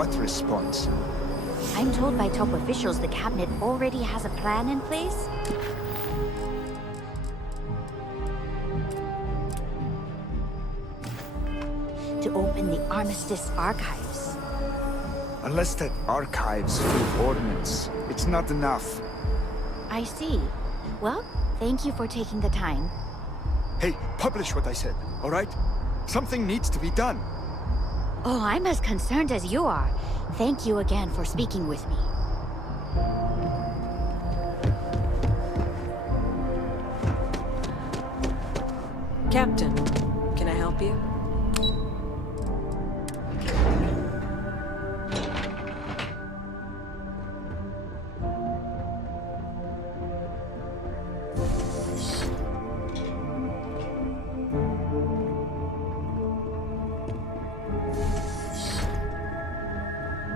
What response? I'm told by top officials the cabinet already has a plan in place. To open the Armistice archives. Unless that archive's full of ordnance, it's not enough. I see. Well, thank you for taking the time. Hey, publish what I said, all right? Something needs to be done. Oh, I'm as concerned as you are. Thank you again for speaking with me. Captain, can I help you?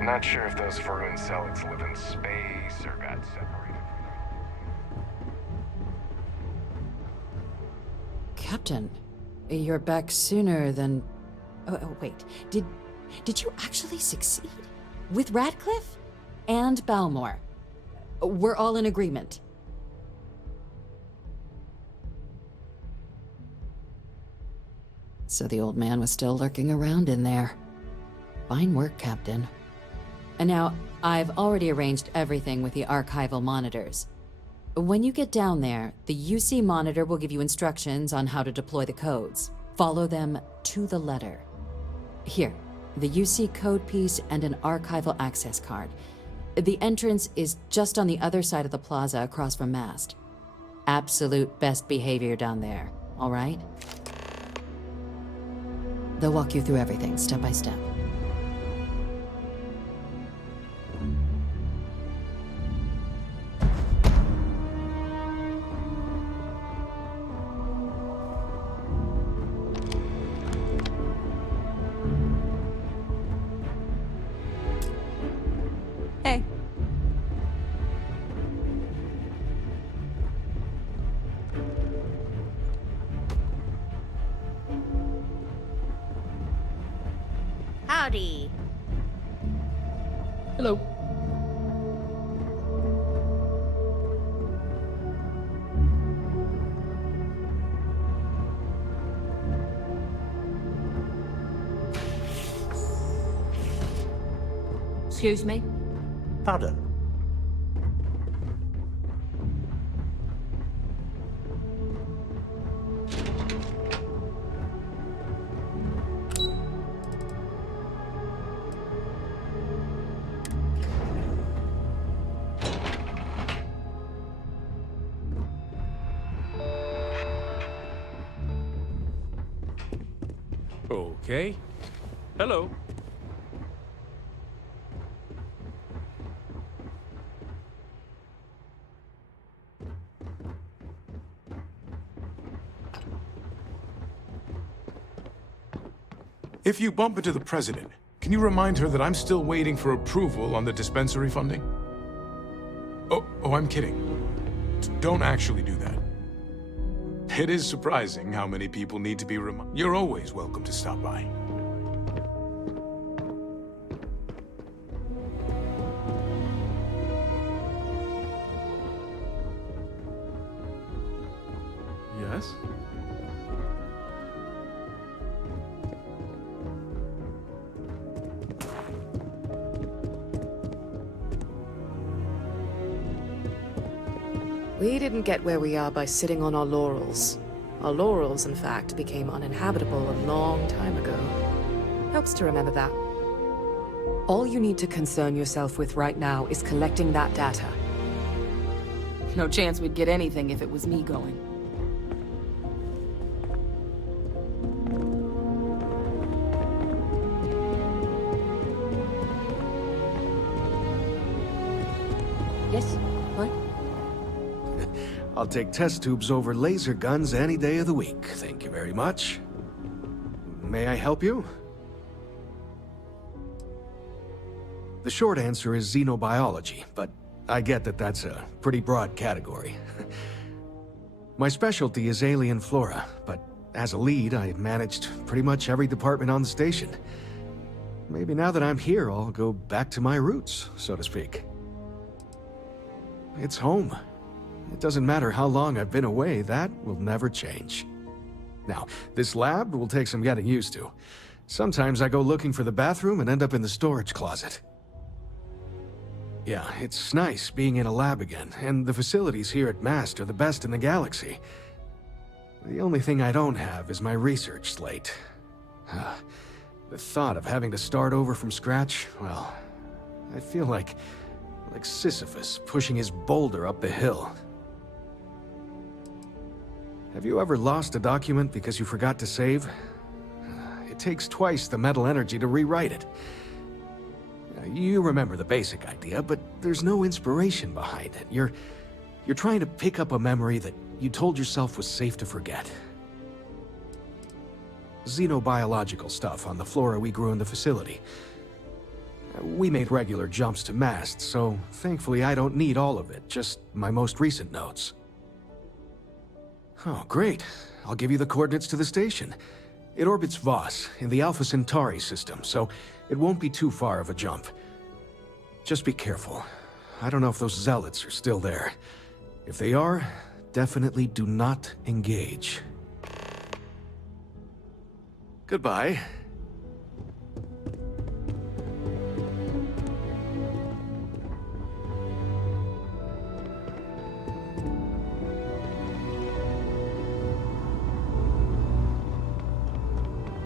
Not sure if those Varun Celics live in space or got separated from Captain, you're back sooner than... Oh, wait. Did you actually succeed? With Radcliffe? And Balmore? We're all in agreement. So the old man was still lurking around in there. Fine work, Captain. And now, I've already arranged everything with the archival monitors. When you get down there, the UC monitor will give you instructions on how to deploy the codes. Follow them to the letter. Here, the UC code piece and an archival access card. The entrance is just on the other side of the plaza across from Mast. Absolute best behavior down there, all right? They'll walk you through everything, step by step. Hey. Howdy. Hello. Excuse me? Pardon. Okay. Hello. If you bump into the president, can you remind her that I'm still waiting for approval on the dispensary funding? Oh, I'm kidding. Don't actually do that. It is surprising how many people need to be reminded. You're always welcome to stop by. Yes? We didn't get where we are by sitting on our laurels. Our laurels, in fact, became uninhabitable a long time ago. Helps to remember that. All you need to concern yourself with right now is collecting that data. No chance we'd get anything if it was me going. Yes? What? I'll take test tubes over laser guns any day of the week. Thank you very much. May I help you? The short answer is xenobiology, but I get that that's a pretty broad category. My specialty is alien flora, but as a lead, I managed pretty much every department on the station. Maybe now that I'm here, I'll go back to my roots, so to speak. It's home. It doesn't matter how long I've been away, that will never change. Now, this lab will take some getting used to. Sometimes I go looking for the bathroom and end up in the storage closet. Yeah, it's nice being in a lab again, and the facilities here at MAST are the best in the galaxy. The only thing I don't have is my research slate. The thought of having to start over from scratch, well, I feel like Sisyphus pushing his boulder up the hill. Have you ever lost a document because you forgot to save? It takes twice the mental energy to rewrite it. You remember the basic idea, but there's no inspiration behind it. You're trying to pick up a memory that you told yourself was safe to forget. Xenobiological stuff on the flora we grew in the facility. We made regular jumps to MAST, so thankfully I don't need all of it, just my most recent notes. Oh, great. I'll give you the coordinates to the station. It orbits Voss, in the Alpha Centauri system, so it won't be too far of a jump. Just be careful. I don't know if those zealots are still there. If they are, definitely do not engage. Goodbye.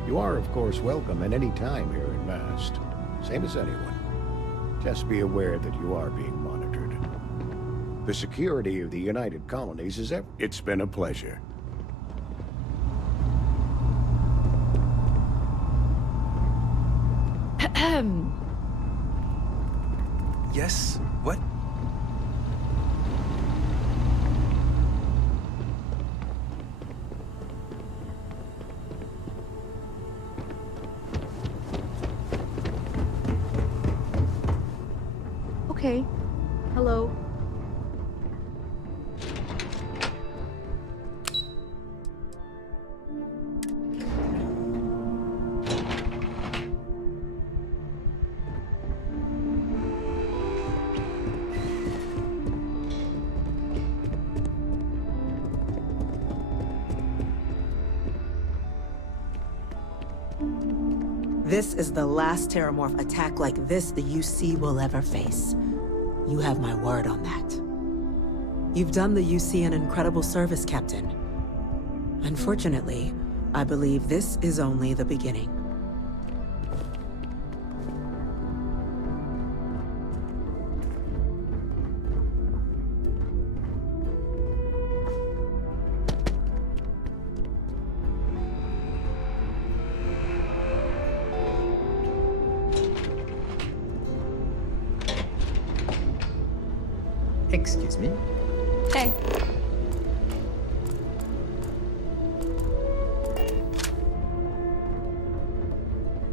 You are, of course, welcome at any time here at MAST. Same as anyone. Just be aware that you are being monitored. The security of the United Colonies is It's been a pleasure. Yes? What? Okay. Hello. This is the last Terramorph attack like this the UC will ever face. You have my word on that. You've done the UC an incredible service, Captain. Unfortunately, I believe this is only the beginning. Excuse me. Hey.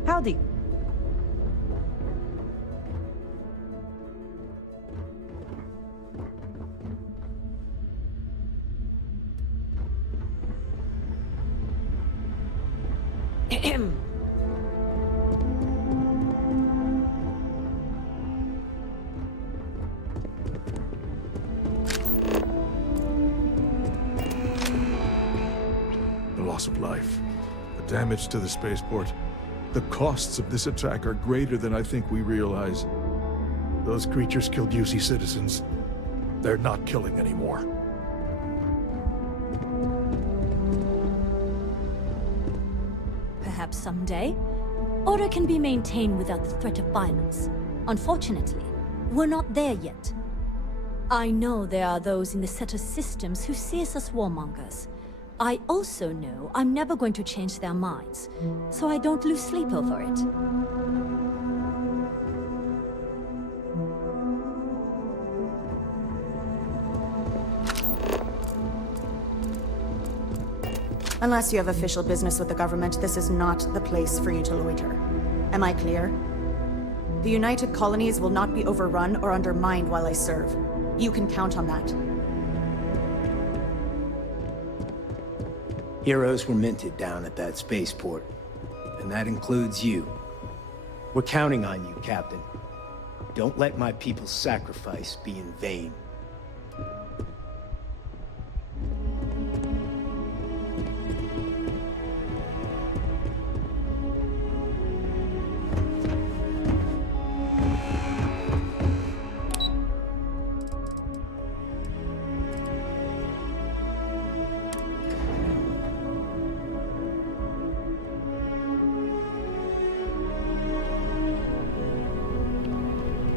Howdy. Loss of life, the damage to the spaceport. The costs of this attack are greater than I think we realize. Those creatures killed UC citizens. They're not killing anymore. perhaps someday. Order can be maintained without the threat of violence. Unfortunately, we're not there yet. I know there are those in the setter systems who see us as warmongers. I also know I'm never going to change their minds, so I don't lose sleep over it. Unless you have official business with the government, this is not the place for you to loiter. Am I clear? The United Colonies will not be overrun or undermined while I serve. You can count on that. Heroes were minted down at that spaceport, and that includes you. We're counting on you, Captain. Don't let my people's sacrifice be in vain.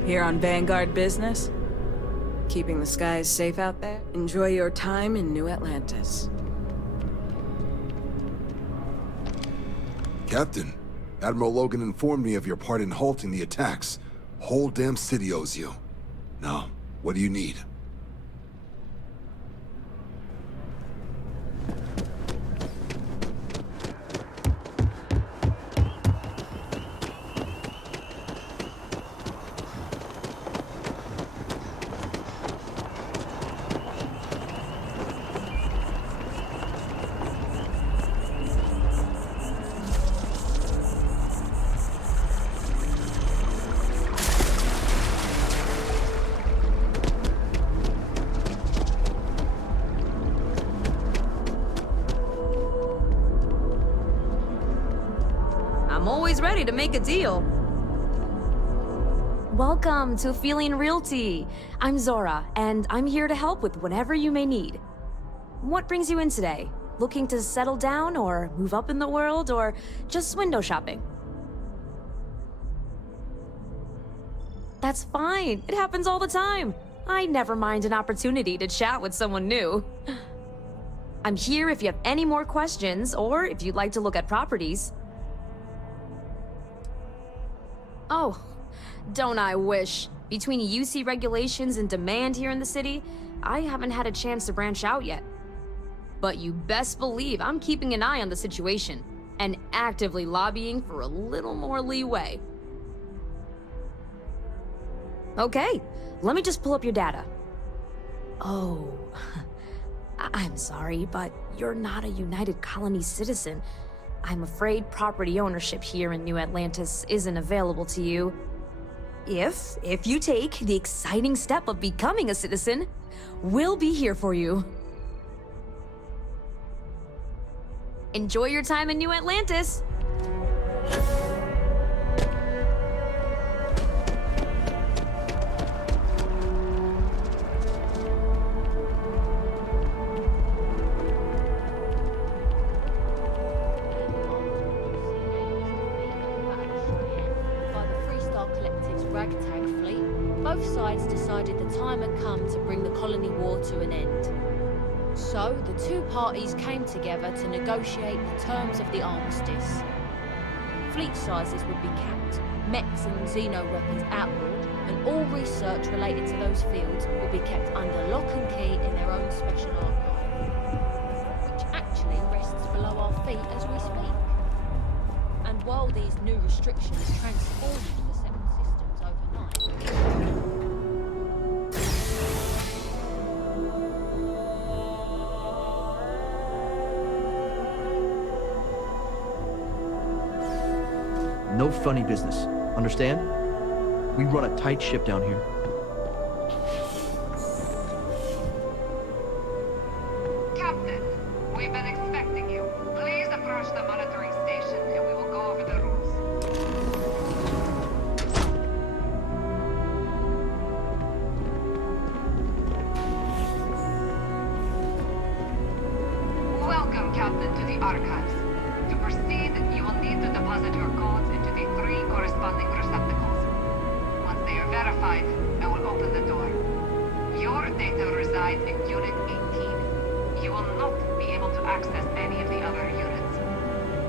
Here on Vanguard business? Keeping the skies safe out there? Enjoy your time in New Atlantis. Captain, Admiral Logan informed me of your part in halting the attacks. Whole damn city owes you. Now, what do you need? I'm always ready to make a deal. Welcome to Feeling Realty. I'm Zora, and I'm here to help with whatever you may need. What brings you in today? Looking to settle down, or move up in the world, or just window shopping? That's fine. It happens all the time. I never mind an opportunity to chat with someone new. I'm here if you have any more questions, or if you'd like to look at properties. Oh, don't I wish. Between UC regulations and demand here in the city, I haven't had a chance to branch out yet. But you best believe I'm keeping an eye on the situation, and actively lobbying for a little more leeway. Okay, let me just pull up your data. Oh, I'm sorry, but you're not a United Colony citizen. I'm afraid property ownership here in New Atlantis isn't available to you. If you take the exciting step of becoming a citizen, we'll be here for you. Enjoy your time in New Atlantis! Both sides decided the time had come to bring the colony war to an end. So, the two parties came together to negotiate the terms of the armistice. Fleet sizes would be capped, mechs and xeno weapons outlawed, and all research related to those fields would be kept under lock and key in their own special archive, which actually rests below our feet as we speak. And while these new restrictions transformed the separate systems overnight, no funny business. Understand? We run a tight ship down here. Captain, we've been expecting you. Please approach the monitoring station and we will go over the rules. Welcome, Captain, to the archives. To proceed, you will need to verified, I will open the door. Your data resides in Unit 18. You will not be able to access any of the other units.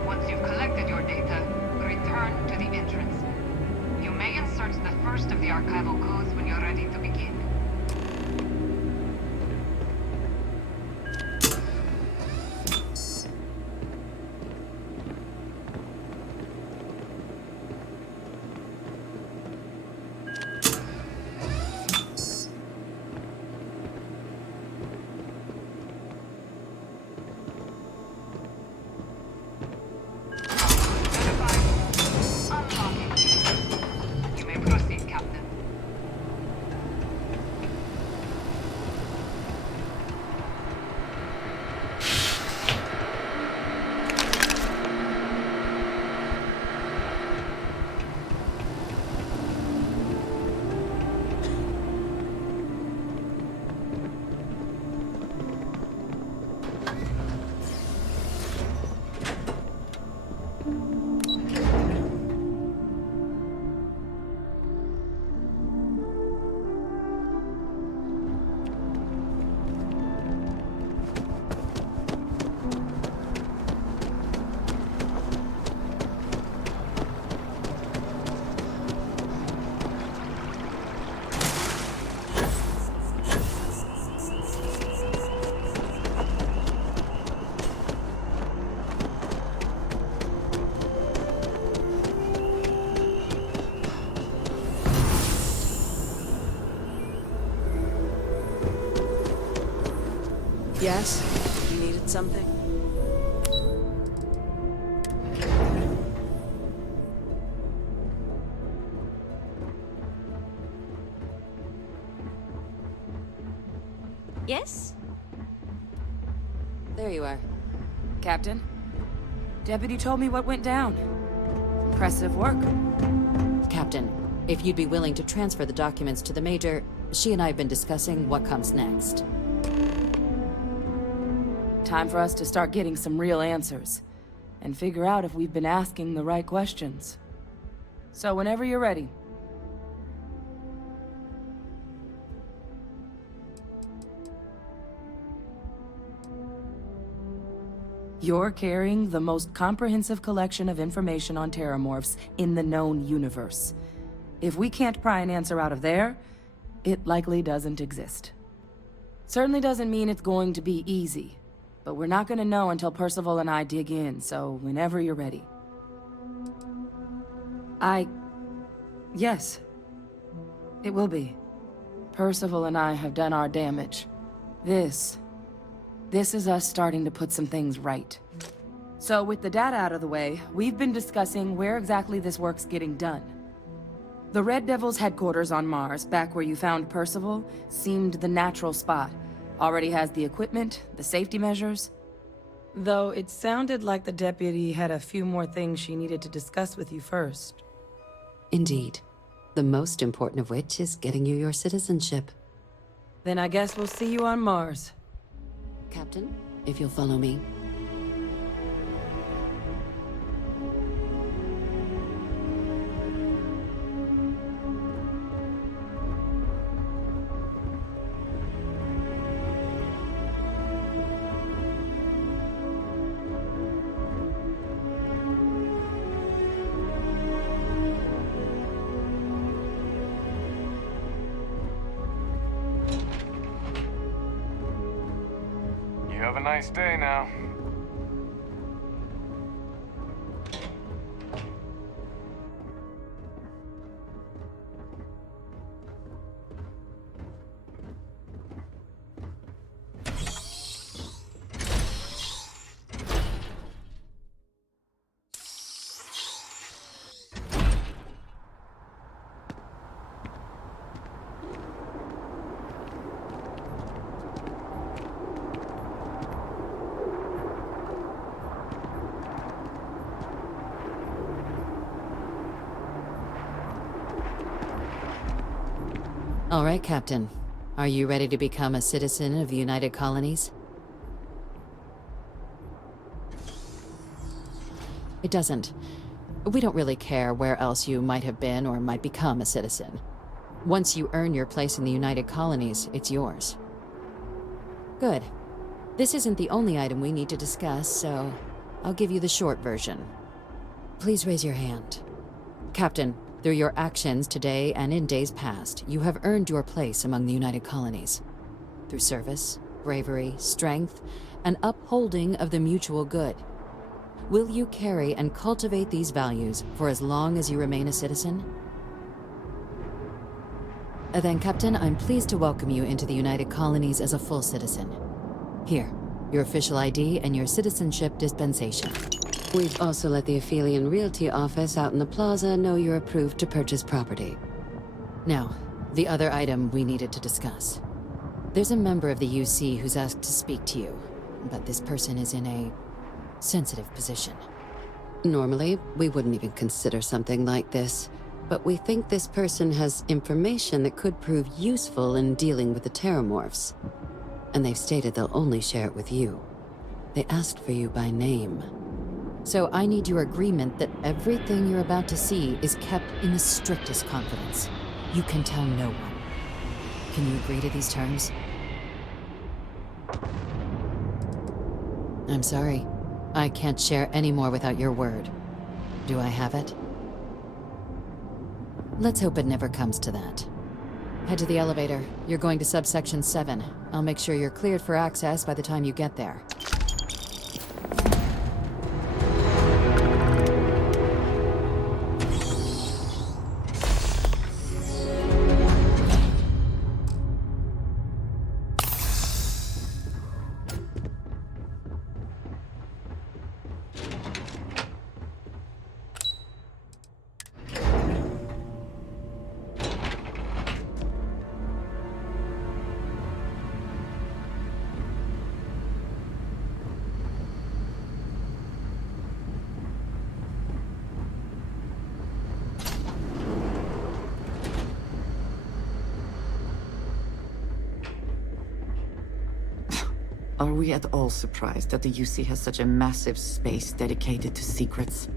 Once you've collected your data, return to the entrance. You may insert the first of the archival codes when you're ready to begin. You may proceed, Captain. Yes? You needed something? Yes? There you are. Captain? Deputy told me what went down. Impressive work. Captain, if you'd be willing to transfer the documents to the Major, she and I have been discussing what comes next. Time for us to start getting some real answers. And figure out if we've been asking the right questions. So whenever you're ready. You're carrying the most comprehensive collection of information on terramorphs in the known universe. If we can't pry an answer out of there, it likely doesn't exist. Certainly doesn't mean it's going to be easy, but we're not gonna know until Percival and I dig in, so whenever you're ready. Yes. It will be. Percival and I have done our damage. This is us starting to put some things right. So with the data out of the way, we've been discussing where exactly this work's getting done. The Red Devil's headquarters on Mars, back where you found Percival, seemed the natural spot. Already has the equipment, the safety measures. Though it sounded like the deputy had a few more things she needed to discuss with you first. Indeed. The most important of which is getting you your citizenship. Then I guess we'll see you on Mars. Captain, if you'll follow me. You have a nice day now. All right, Captain. Are you ready to become a citizen of the United Colonies? It doesn't. We don't really care where else you might have been or might become a citizen. Once you earn your place in the United Colonies, it's yours. Good. This isn't the only item we need to discuss, so I'll give you the short version. Please raise your hand. Captain, through your actions today and in days past, you have earned your place among the United Colonies. Through service, bravery, strength, and upholding of the mutual good. Will you carry and cultivate these values for as long as you remain a citizen? Then, Captain, I'm pleased to welcome you into the United Colonies as a full citizen. Here, your official ID and your citizenship dispensation. We've also let the Aphelion Realty office out in the plaza know you're approved to purchase property. Now, the other item we needed to discuss. There's a member of the UC who's asked to speak to you, but this person is in a sensitive position. Normally, we wouldn't even consider something like this, but we think this person has information that could prove useful in dealing with the Terramorphs. And they've stated they'll only share it with you. They asked for you by name. So I need your agreement that everything you're about to see is kept in the strictest confidence. You can tell no one. Can you agree to these terms? I'm sorry. I can't share any more without your word. Do I have it? Let's hope it never comes to that. Head to the elevator. You're going to subsection 7. I'll make sure you're cleared for access by the time you get there. Are we at all surprised that the UC has such a massive space dedicated to secrets?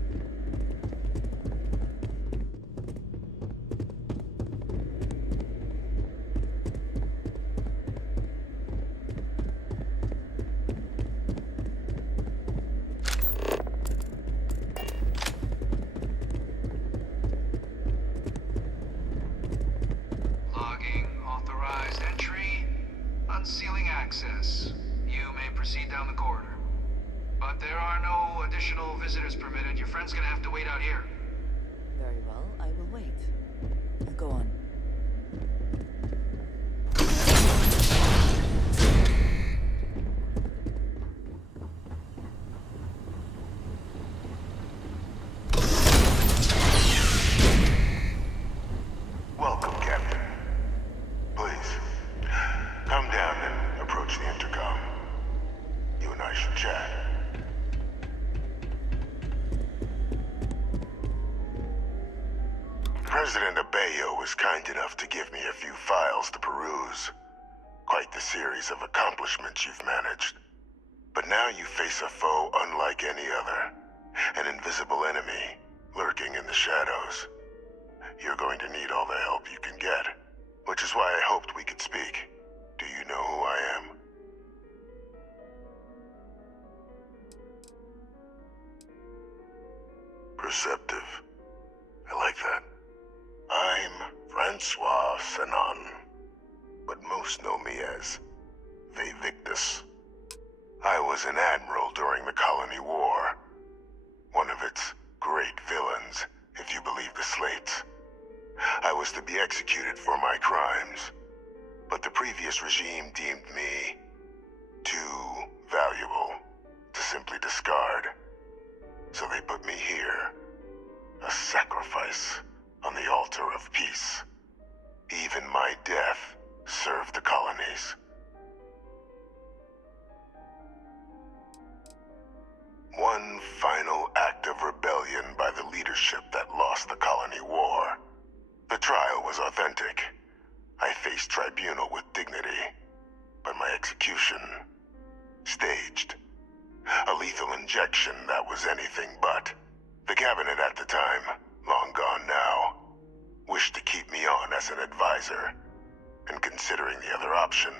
Logging authorized entry. Unsealing access. You may proceed down the corridor. But there are no additional visitors permitted. Your friend's gonna have to wait out here. Very well, I will wait. Go on. Welcome, Captain. Please, come down and approach the intercom. You and I should chat. President Abeyo was kind enough to give me a few files to peruse. Quite the series of accomplishments you've managed. But now you face a foe unlike any other. An invisible enemy, lurking in the shadows. You're going to need all the help you can get. Which is why I hoped we could speak. Do you know who I am? Perceptive. I like that. I'm Francois Sanon, but most know me as Vivictus. I was an admiral during the Colony War. One of its great villains, if you believe the slates. I was to be executed for my crimes, but the previous regime deemed me too valuable to simply discard. So they put me here, a sacrifice on the altar of peace. Even my death served the colonies. One final act of rebellion by the leadership that lost the Colony War. The trial was authentic. I faced tribunal with dignity, but my execution, staged. A lethal injection that was anything but. The cabinet at the time, long gone now, wished to keep me on as an advisor, and considering the other option,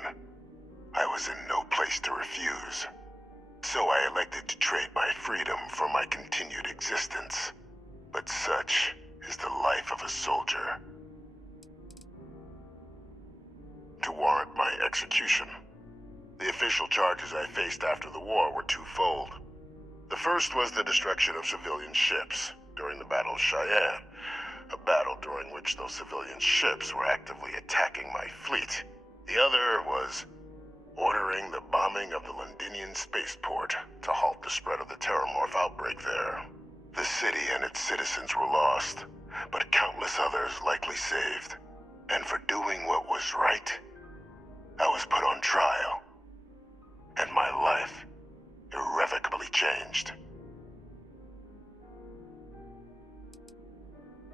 I was in no place to refuse. So I elected to trade my freedom for my continued existence. But such is the life of a soldier. To warrant my execution, the official charges I faced after the war were twofold. The first was the destruction of civilian ships during the Battle of Cheyenne, a battle during which those civilian ships were actively attacking my fleet. The other was ordering the bombing of the Londinian spaceport to halt the spread of the Terramorph outbreak there. The city and its citizens were lost, but countless others likely saved. And for doing what was right, I was put on trial, and my life irrevocably changed.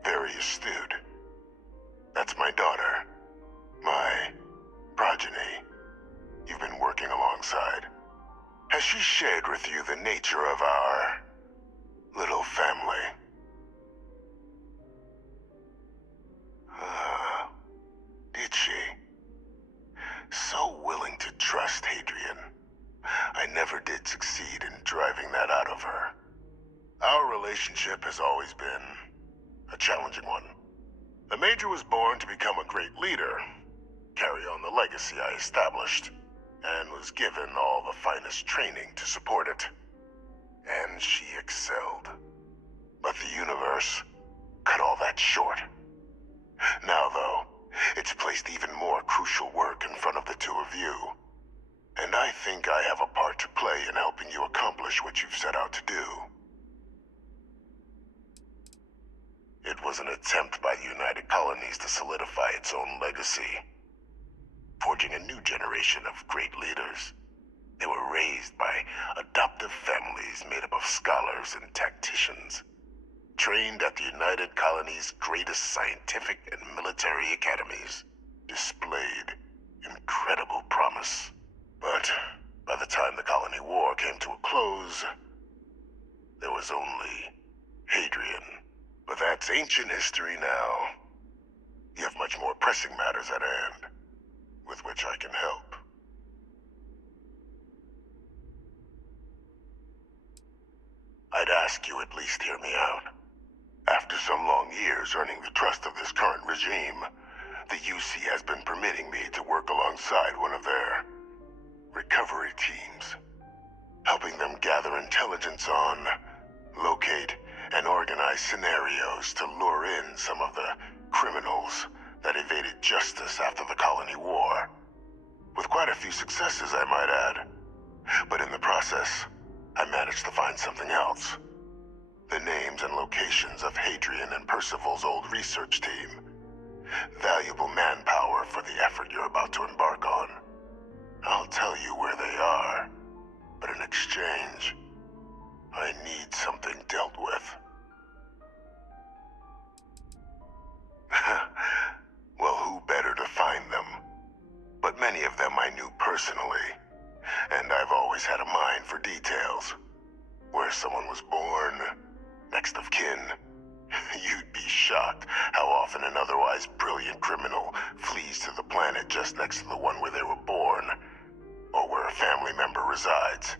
Very astute. That's my daughter, my progeny you've been working alongside. Has she shared with you the nature of our little family? Did she? So willing to trust Hadrian. I never did succeed in driving that out of her. Our relationship has always been a challenging one. The Major was born to become a great leader, carry on the legacy I established, and was given all the finest training to support it. And she excelled. But the universe cut all that short. Now, though, it's placed even more crucial work in front of the two of you. And I think I have a part to play in helping you accomplish what you've set out to do. It was an attempt by the United Colonies to solidify its own legacy, forging a new generation of great leaders. They were raised by adoptive families made up of scholars and tacticians, trained at the United Colonies' greatest scientific and military academies, displayed incredible promise. But by the time the Colony War came to a close, there was only Hadrian. But that's ancient history now. You have much more pressing matters at hand, with which I can help. I'd ask you at least hear me out. After some long years earning the trust of this current regime, the UC has been permitting me to work alongside one of their recovery teams, helping them gather intelligence on, locate, and organize scenarios to lure in some of the criminals that evaded justice after the Colony War. With quite a few successes, I might add. But in the process, I managed to find something else. The names and locations of Hadrian and Percival's old research team. Valuable manpower for the effort you're about to embark on. I'll tell you where they are, but in exchange, I need something dealt with. Well, who better to find them? But many of them I knew personally, and I've always had a mind for details. Where someone was born, next of kin. You'd be shocked how often an otherwise brilliant criminal flees to the planet just next to the one where they were born, or where a family member resides.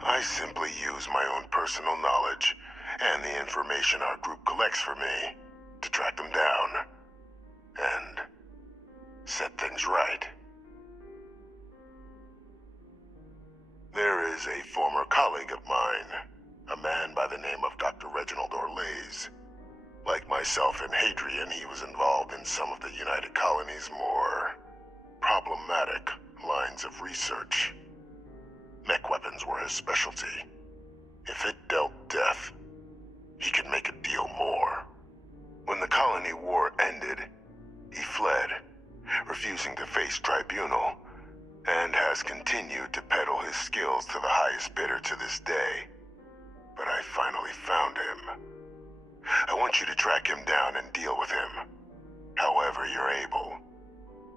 I simply use my own personal knowledge and the information our group collects for me to track them down and set things right. There is a former colleague of mine, a man by the name of Dr. Reginald Orlaise. Like myself and Hadrian, he was involved in some of the United Colonies' more problematic lines of research. Mech weapons were his specialty. If it dealt death, he could make a deal more. When the Colony War ended, he fled, refusing to face tribunal, and has continued to peddle his skills to the highest bidder to this day. But I finally found him. I want you to track him down and deal with him, however you're able.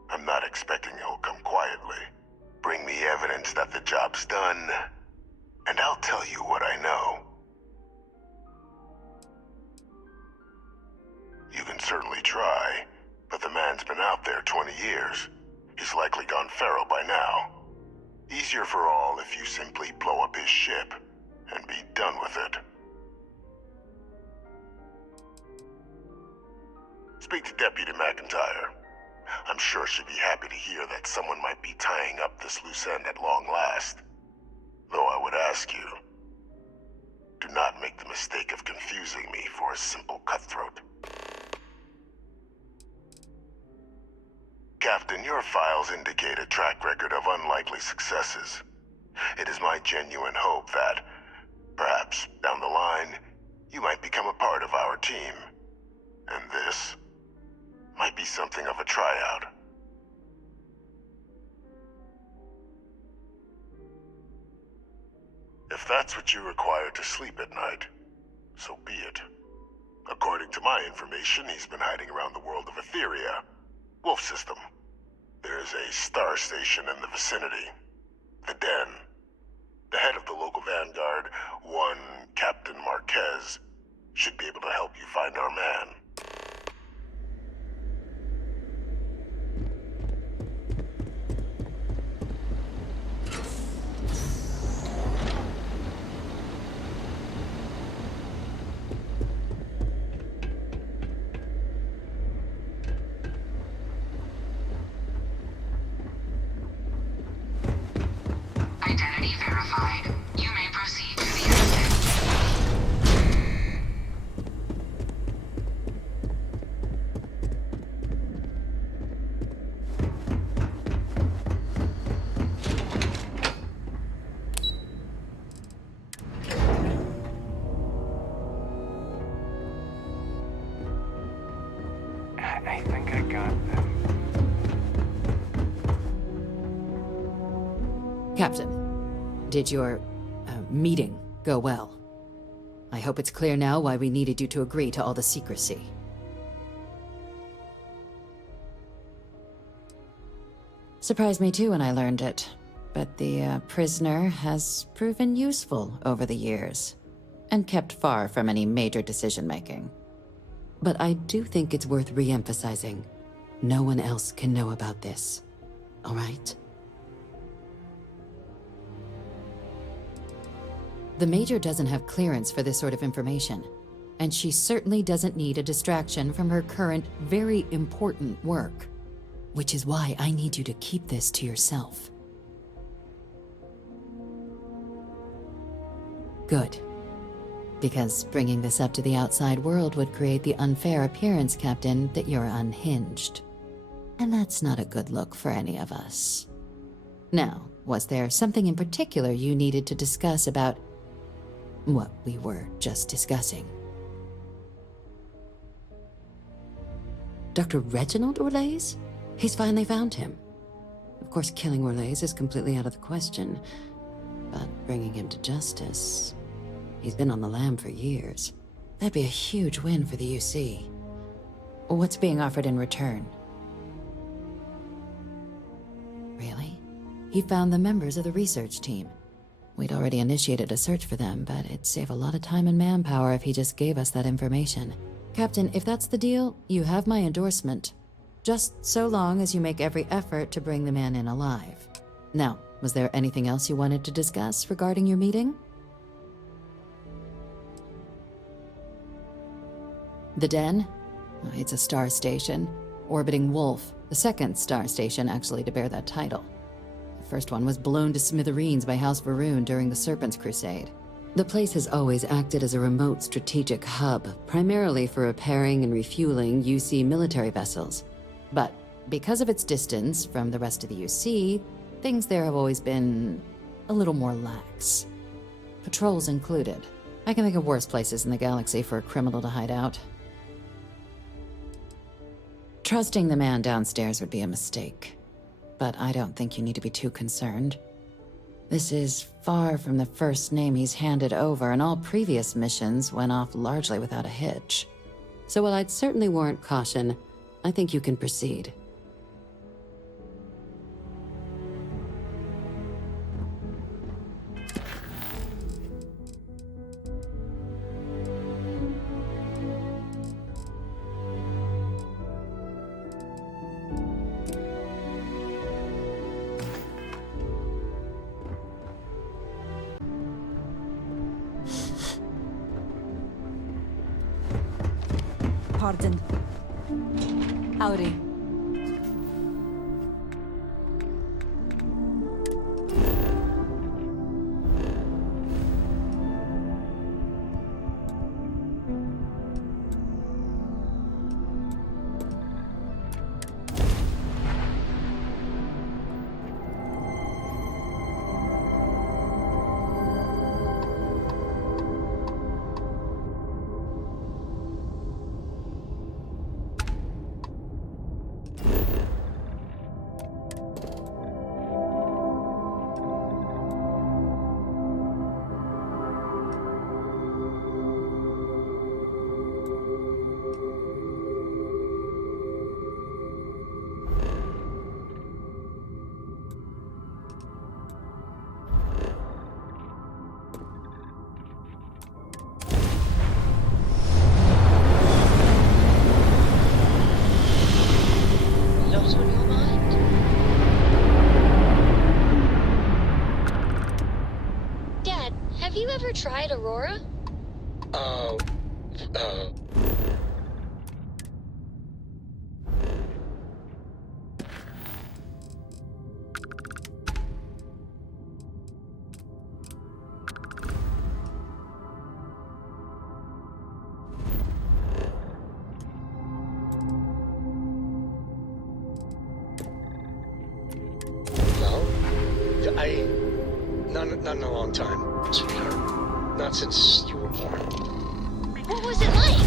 I'm not expecting he'll come quietly. Bring me evidence that the job's done, and I'll tell you what I know. You can certainly try, but the man's been out there 20 years. He's likely gone feral by now. Easier for all if you simply blow up his ship and be done with it. Speak to Deputy McIntyre. I'm sure she'd be happy to hear that someone might be tying up this loose end at long last. Though I would ask you, do not make the mistake of confusing me for a simple cutthroat. Captain, your files indicate a track record of unlikely successes. It is my genuine hope that, perhaps down the line, you might become a part of our team. And this might be something of a tryout. If that's what you require to sleep at night, so be it. According to my information, he's been hiding around the world of Etheria, Wolf System. There is a star station in the vicinity, the Den. The head of the local vanguard, one Captain Marquez, should be able to help you find our man. Identity verified. You may proceed to the exit. I think I got them. Captain, did your meeting go well? I hope it's clear now why we needed you to agree to all the secrecy. Surprised me too when I learned it, but the prisoner has proven useful over the years, and kept far from any major decision-making. But I do think it's worth re-emphasizing. No one else can know about this, all right? The Major doesn't have clearance for this sort of information, and she certainly doesn't need a distraction from her current, very important work. Which is why I need you to keep this to yourself. Good. Because bringing this up to the outside world would create the unfair appearance, Captain, that you're unhinged. And that's not a good look for any of us. Now, was there something in particular you needed to discuss about what we were just discussing? Dr. Reginald Orlaise? He's finally found him. Of course, killing Orlaise is completely out of the question, but bringing him to justice... He's been on the lam for years. That'd be a huge win for the UC. What's being offered in return? Really? He found the members of the research team. We'd already initiated a search for them, but it'd save a lot of time and manpower if he just gave us that information. Captain, if that's the deal, you have my endorsement. Just so long as you make every effort to bring the man in alive. Now, was there anything else you wanted to discuss regarding your meeting? The Den? It's a star station. Orbiting Wolf, the second star station actually to bear that title. The first one was blown to smithereens by House Varun during the Serpent's Crusade. The place has always acted as a remote strategic hub, primarily for repairing and refueling UC military vessels. But because of its distance from the rest of the UC, things there have always been a little more lax. Patrols included. I can think of worse places in the galaxy for a criminal to hide out. Trusting the man downstairs would be a mistake, but I don't think you need to be too concerned. This is far from the first name he's handed over, and all previous missions went off largely without a hitch. So while I'd certainly warrant caution, I think you can proceed. pardon. Howdy. Lot on your mind? Dad, have you ever tried Aurora? Not in a long time, sweetheart. Not since you were born. What was it like?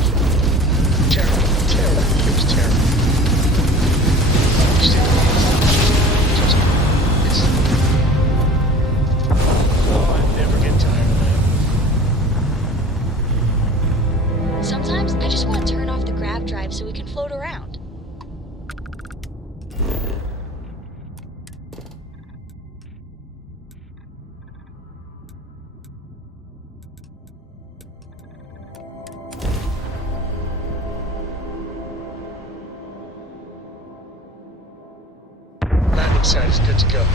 Terrible. It was terrible. Just take it easy. Trust me. Oh, I never get tired of that. Sometimes I just want to turn off the grav drive so we can float around. Landing site is good to go.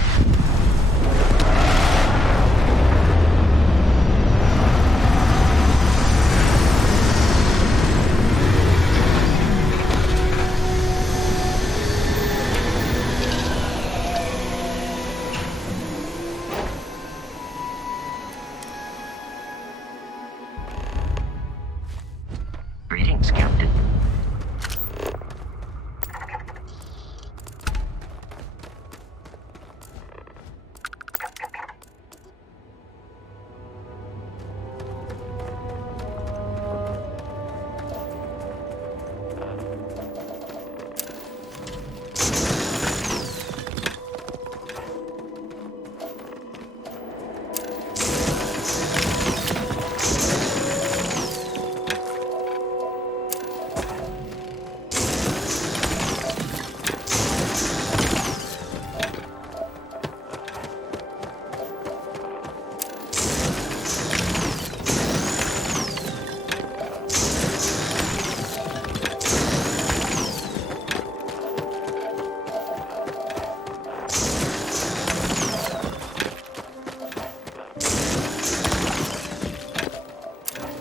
Greetings, Captain.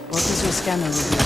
What does your scanner reveal?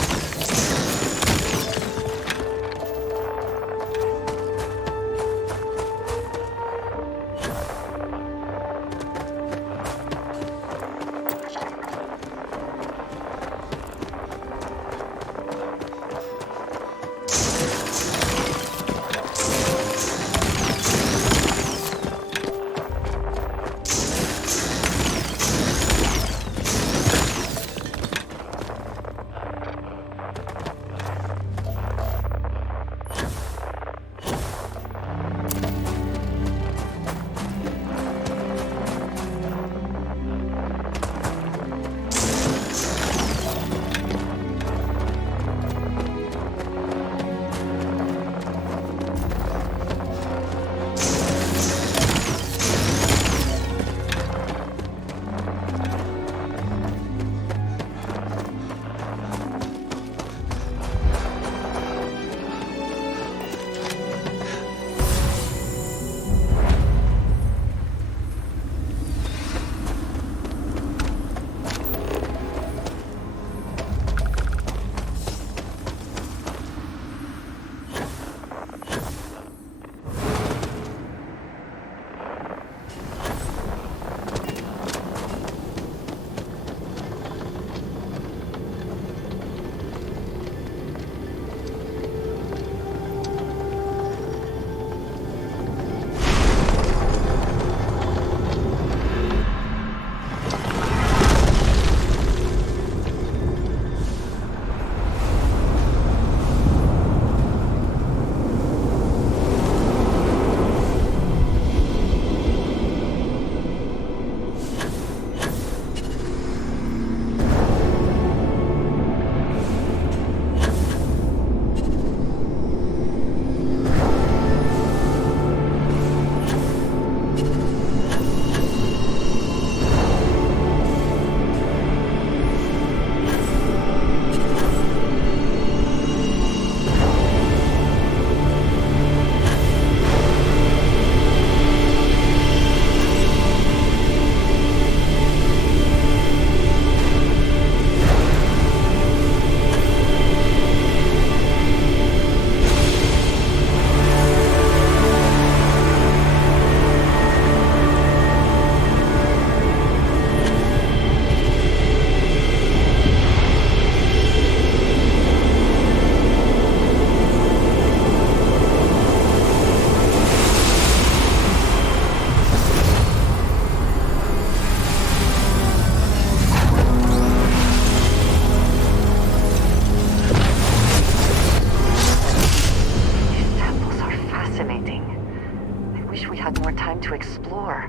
wish we had more time to explore.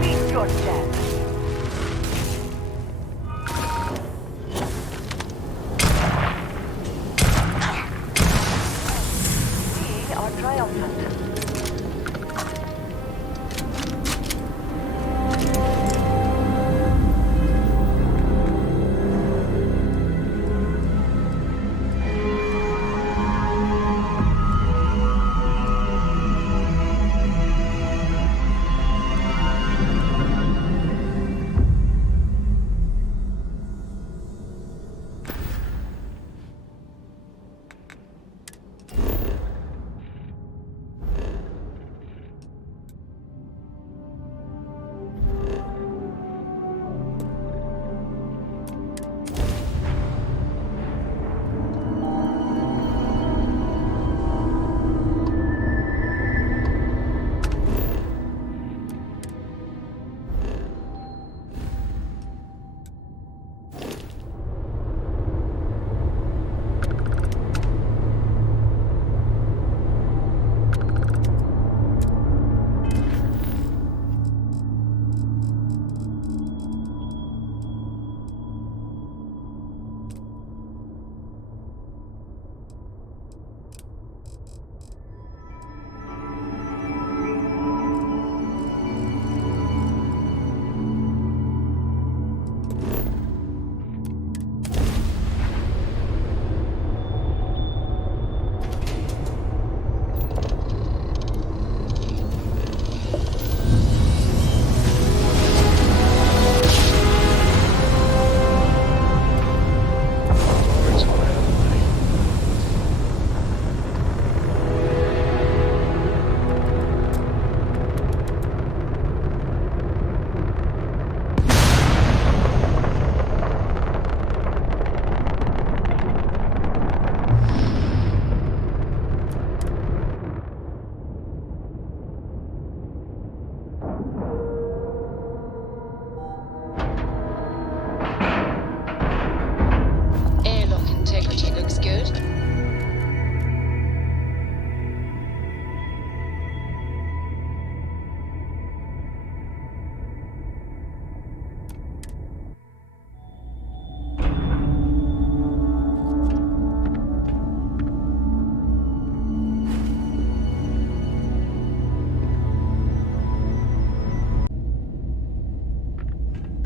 Meet your death. We are triumphant.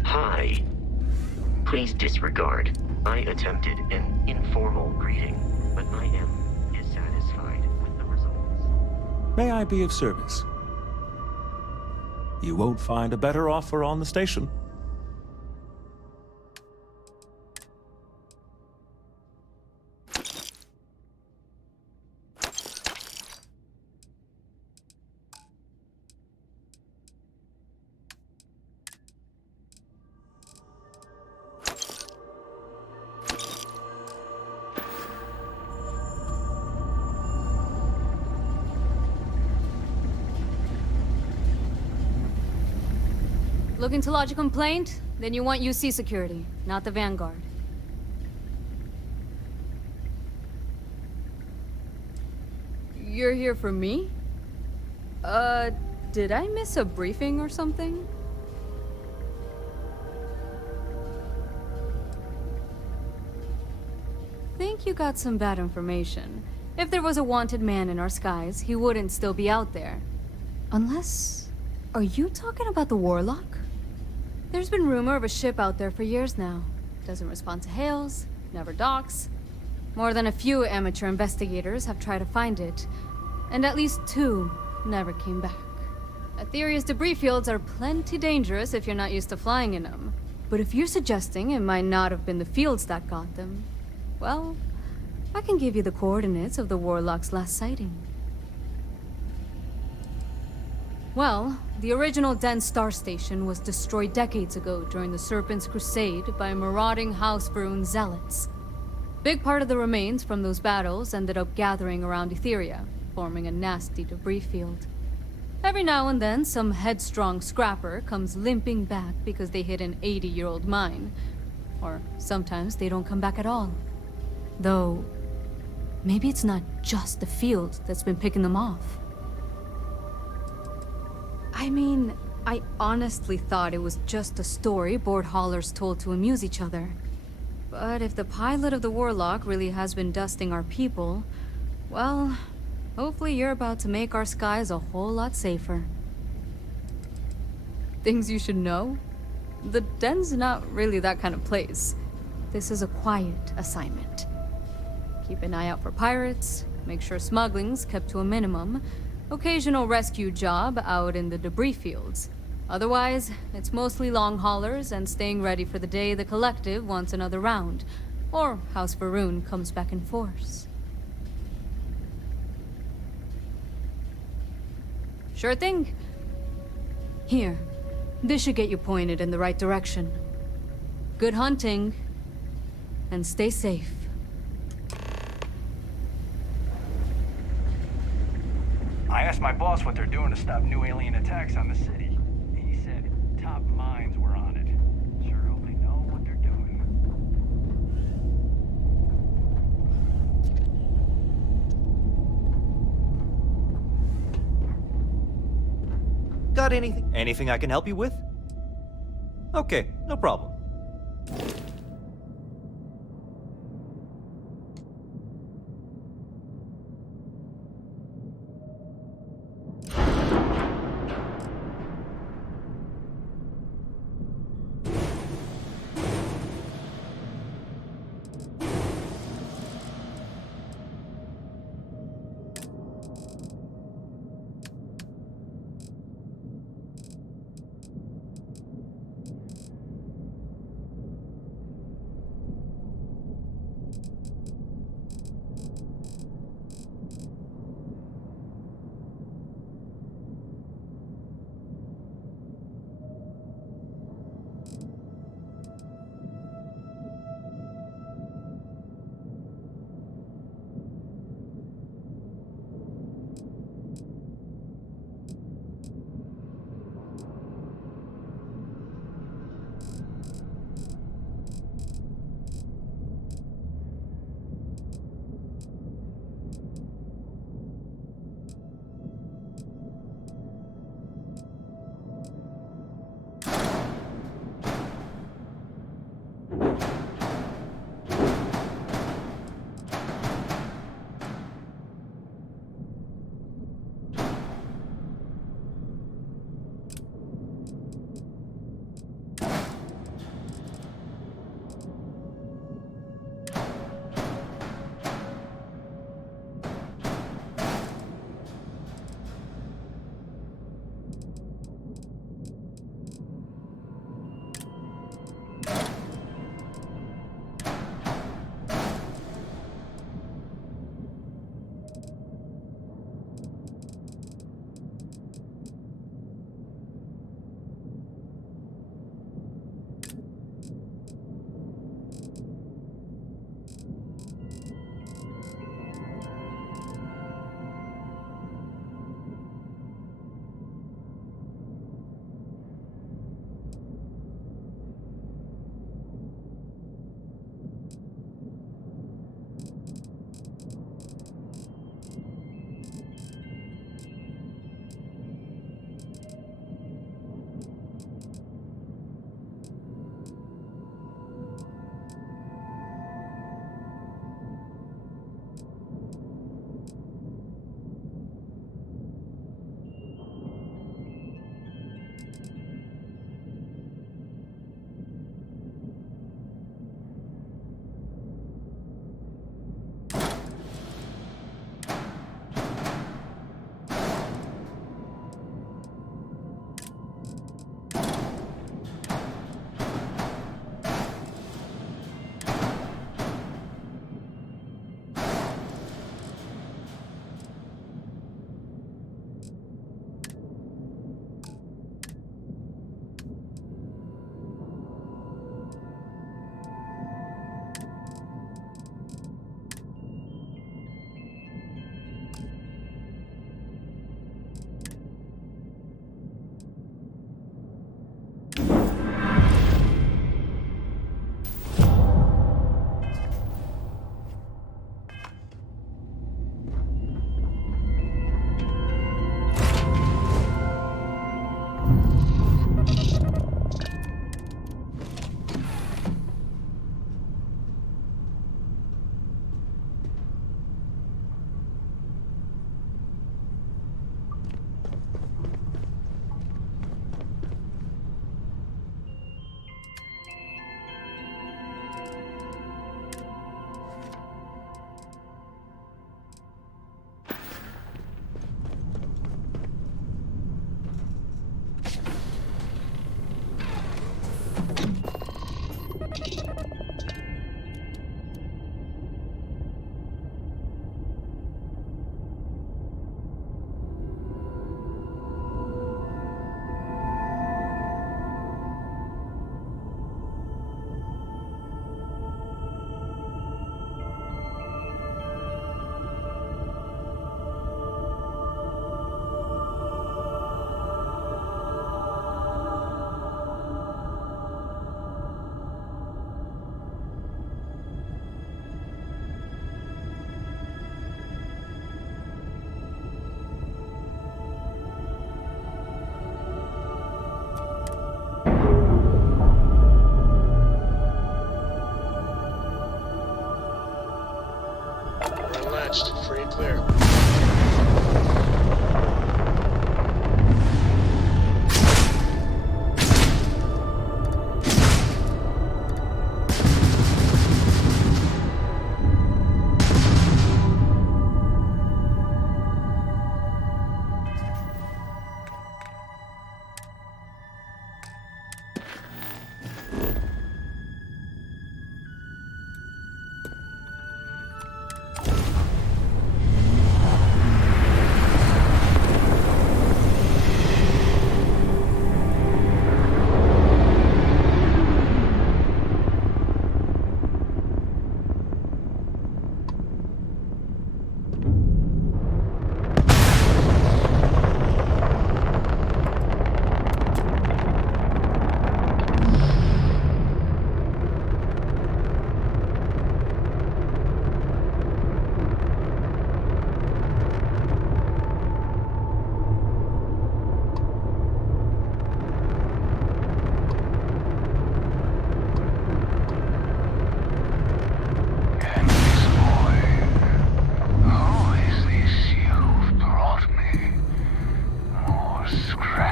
Hi. Please disregard. I attempted an informal greeting, but I am dissatisfied with the results. May I be of service? You won't find a better offer on the station. Looking to lodge a complaint? Then you want UC security, not the Vanguard. You're here for me? Did I miss a briefing or something? Think you got some bad information. If there was a wanted man in our skies, he wouldn't still be out there. Unless... Are you talking about the Warlock? There's been rumor of a ship out there for years now. Doesn't respond to hails, never docks. More than a few amateur investigators have tried to find it, and at least 2 never came back. Aetheria's debris fields are plenty dangerous if you're not used to flying in them. But if you're suggesting it might not have been the fields that got them, well, I can give you the coordinates of the Warlock's last sighting. Well, the original Den Star Station was destroyed decades ago during the Serpent's Crusade by marauding House Varun zealots. Big part of the remains from those battles ended up gathering around Aetheria, forming a nasty debris field. Every now and then, some headstrong scrapper comes limping back because they hit an 80-year-old mine. Or sometimes they don't come back at all. Though, Maybe it's not just the field that's been picking them off. I mean, I honestly thought it was just a story board haulers told to amuse each other. But if the pilot of the Warlock really has been dusting our people, well, hopefully you're about to make our skies a whole lot safer. Things you should know? The den's not really that kind of place. This is a quiet assignment. Keep an eye out for pirates, make sure smuggling's kept to a minimum, occasional rescue job out in the debris fields. Otherwise, it's mostly long haulers and staying ready for the day the Collective wants another round, or House Varun comes back in force. Sure thing. Here, this should get you pointed in the right direction. Good hunting, and stay safe. I asked my boss what they're doing to stop new alien attacks on the city. He said top minds were on it. Sure hope they know what they're doing. Got anything? Anything I can help you with? Okay, no problem.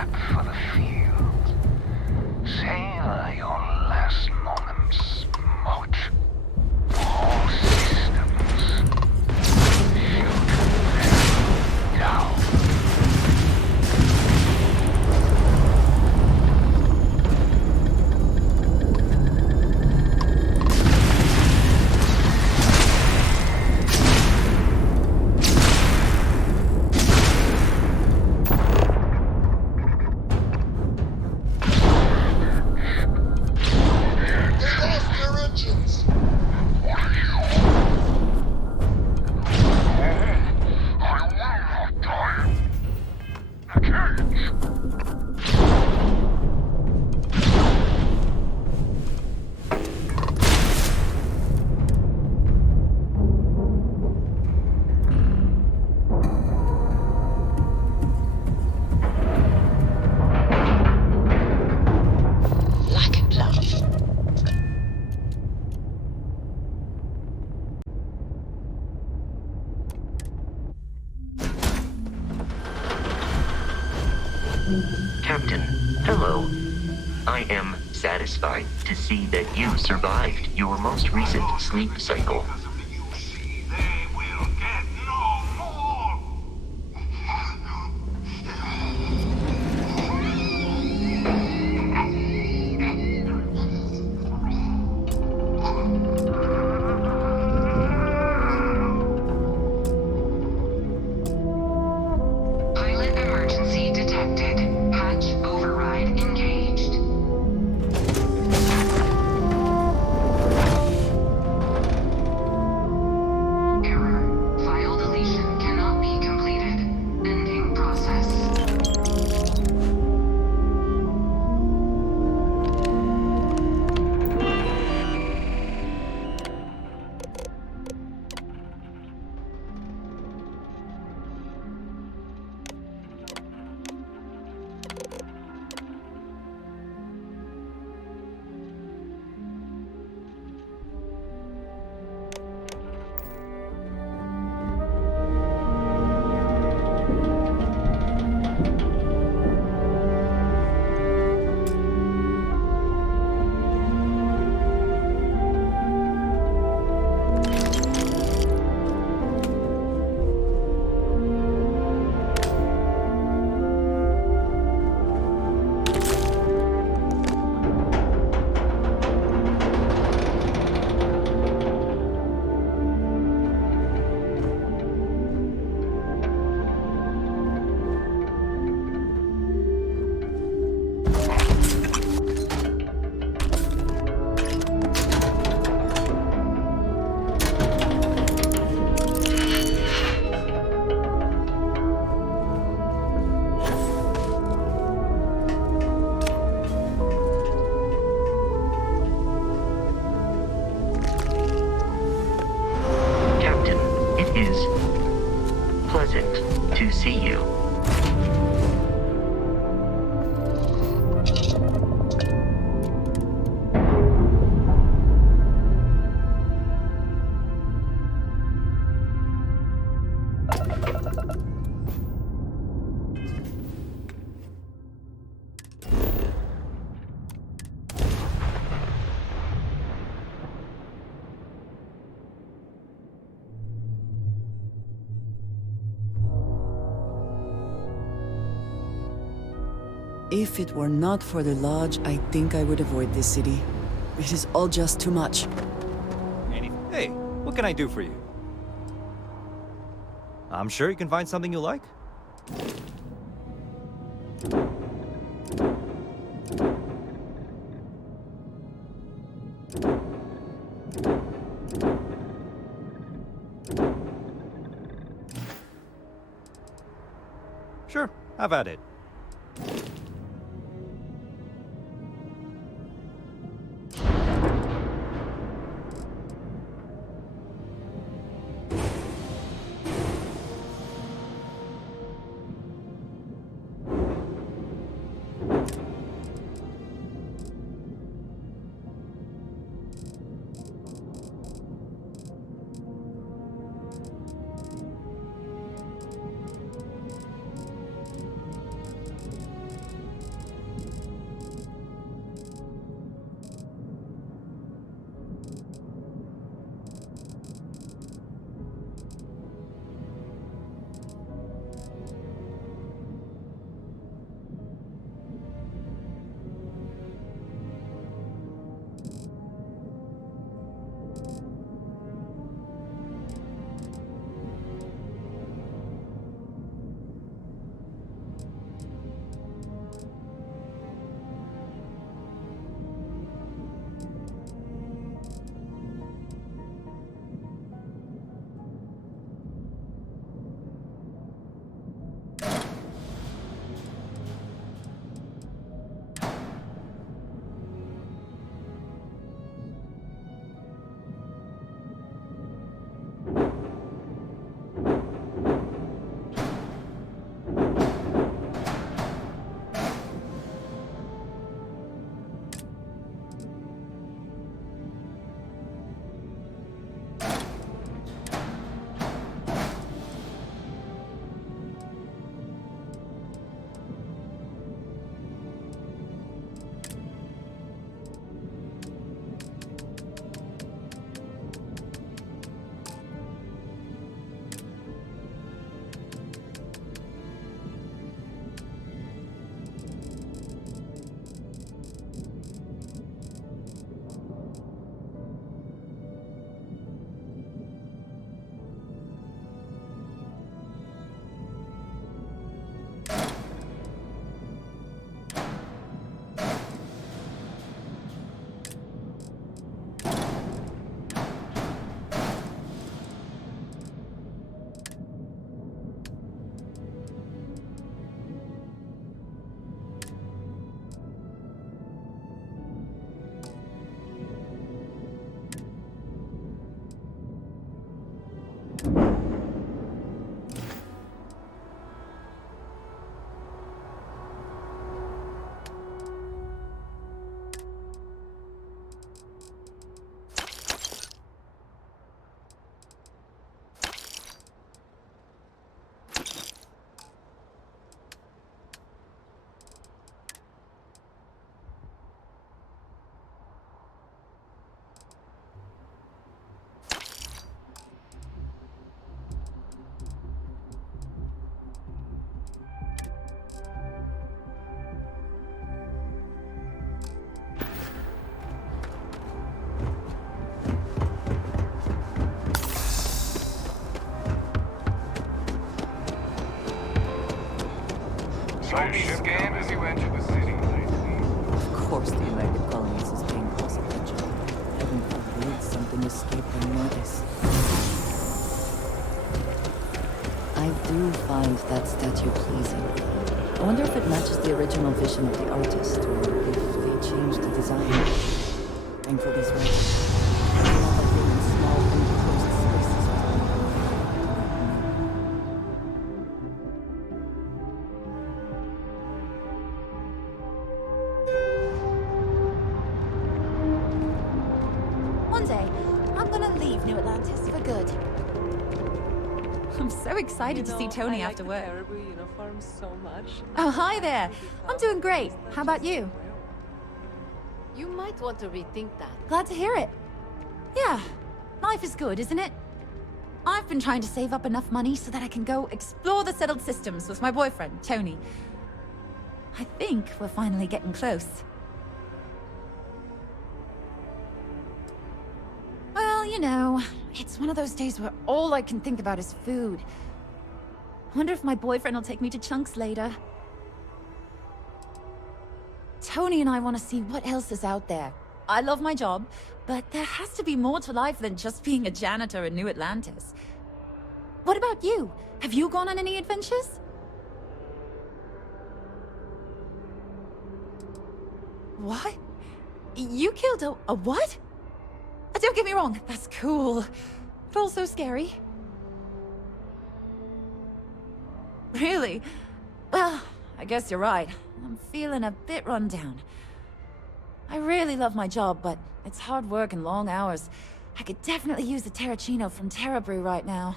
prep for the field. Savor your last moments, Moat. All systems shoot them down. Captain, hello. I am satisfied to see that you survived your most recent sleep cycle. Pilot emergency detected. Hatch override engaged. Error. File deletion cannot be completed. Ending process. Captain, it is pleasant to see you. If it were not for the lodge, I think I would avoid this city. It is all just too much. Hey, what can I do for you? I'm sure you can find something you like. Sure, have at it. Don't be scanned as you enter the city. Of course the United Colonies is being consequential. Heaven forbid something escaped their notice. I do find that statue pleasing. I wonder if it matches the original vision of the artist, or if they changed the design. Thankful these right. I love a thing in small, enclosed spaces with One day, I'm gonna leave New Atlantis for good. I'm so excited to see Tony after work. Uniform so much. Oh, hi there. I'm doing great. How about you? You might want to rethink that. Glad to hear it. Yeah, life is good, isn't it? I've been trying to save up enough money so that I can go explore the settled systems with my boyfriend, Tony. I think we're finally getting close. Well, you know, it's one of those days where all I can think about is food. I wonder if my boyfriend will take me to Chunks later. Tony and I want to see what else is out there. I love my job, but there has to be more to life than just being a janitor in New Atlantis. What about you? Have you gone on any adventures? What? You killed a what? Don't get me wrong, that's cool, but also scary. Really? Well, I guess you're right. I'm feeling a bit run down. I really love my job, but it's hard work and long hours. I could definitely use a Terracino from Terra Brew right now.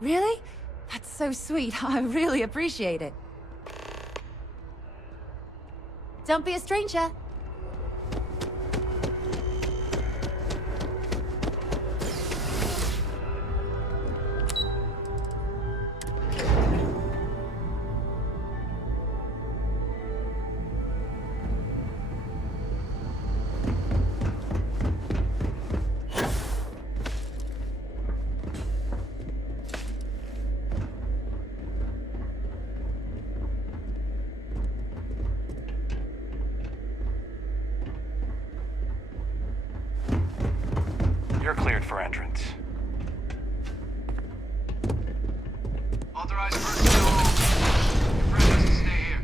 Really? That's so sweet. I really appreciate it. Don't be a stranger. You're cleared for entrance. Authorized personnel. Your friend has to stay here.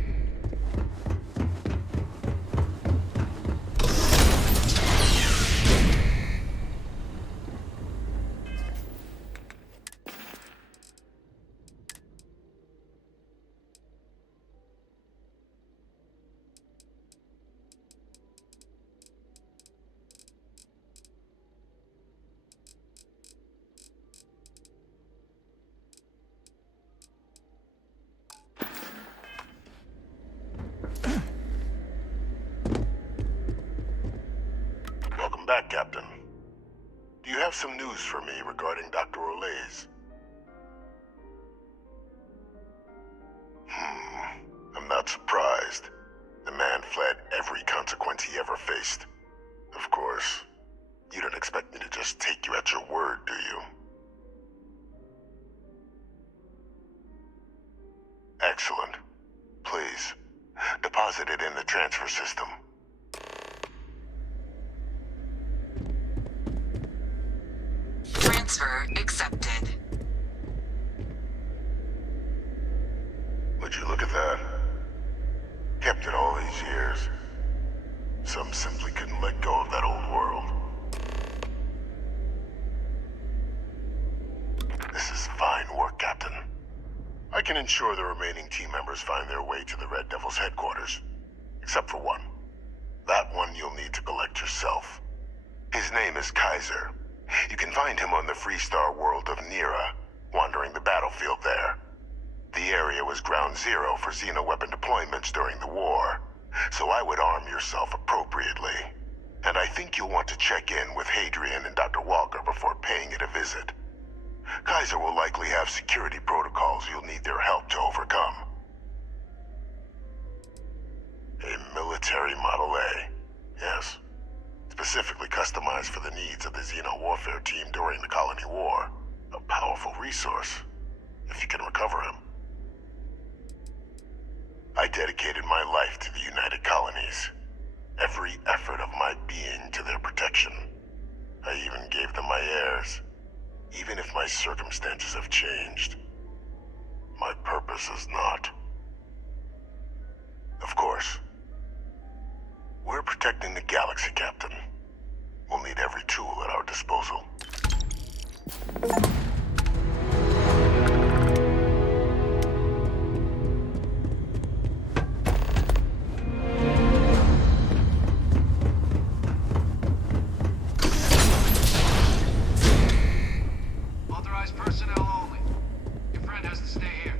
Welcome back, Captain. Do you have some news for me regarding Dr. Olays? I'm not surprised. The man fled every consequence he ever faced. Of course, you don't expect me to just take you at your word, do you? Excellent. Please, deposit it in the transfer system. Transfer accepted. Would you look at that? Kept it all these years. Some simply couldn't let go of that old world. This is fine work, Captain. I can ensure the remaining team members find their way to the Red Devil's headquarters. Except for one. That one you'll need to collect yourself. His name is Kaiser. You can find him on the Freestar world of Nira, wandering the battlefield there. The area was ground zero for xeno-weapon deployments during the war, so I would arm yourself appropriately. And I think you'll want to check in with Hadrian and Dr. Walker before paying it a visit. Kaiser will likely have security protocols you'll need their help to overcome. A military Model A, yes. Specifically customized for the needs of the Xeno warfare team during the Colony War. A powerful resource, if you can recover him. dedicated my life to the United Colonies. Every effort of my being to their protection. I even gave them my heirs. Even if my circumstances have changed, my purpose has not. Of course, we're protecting the galaxy, Captain. We'll need every tool at our disposal. Authorized personnel only. Your friend has to stay here.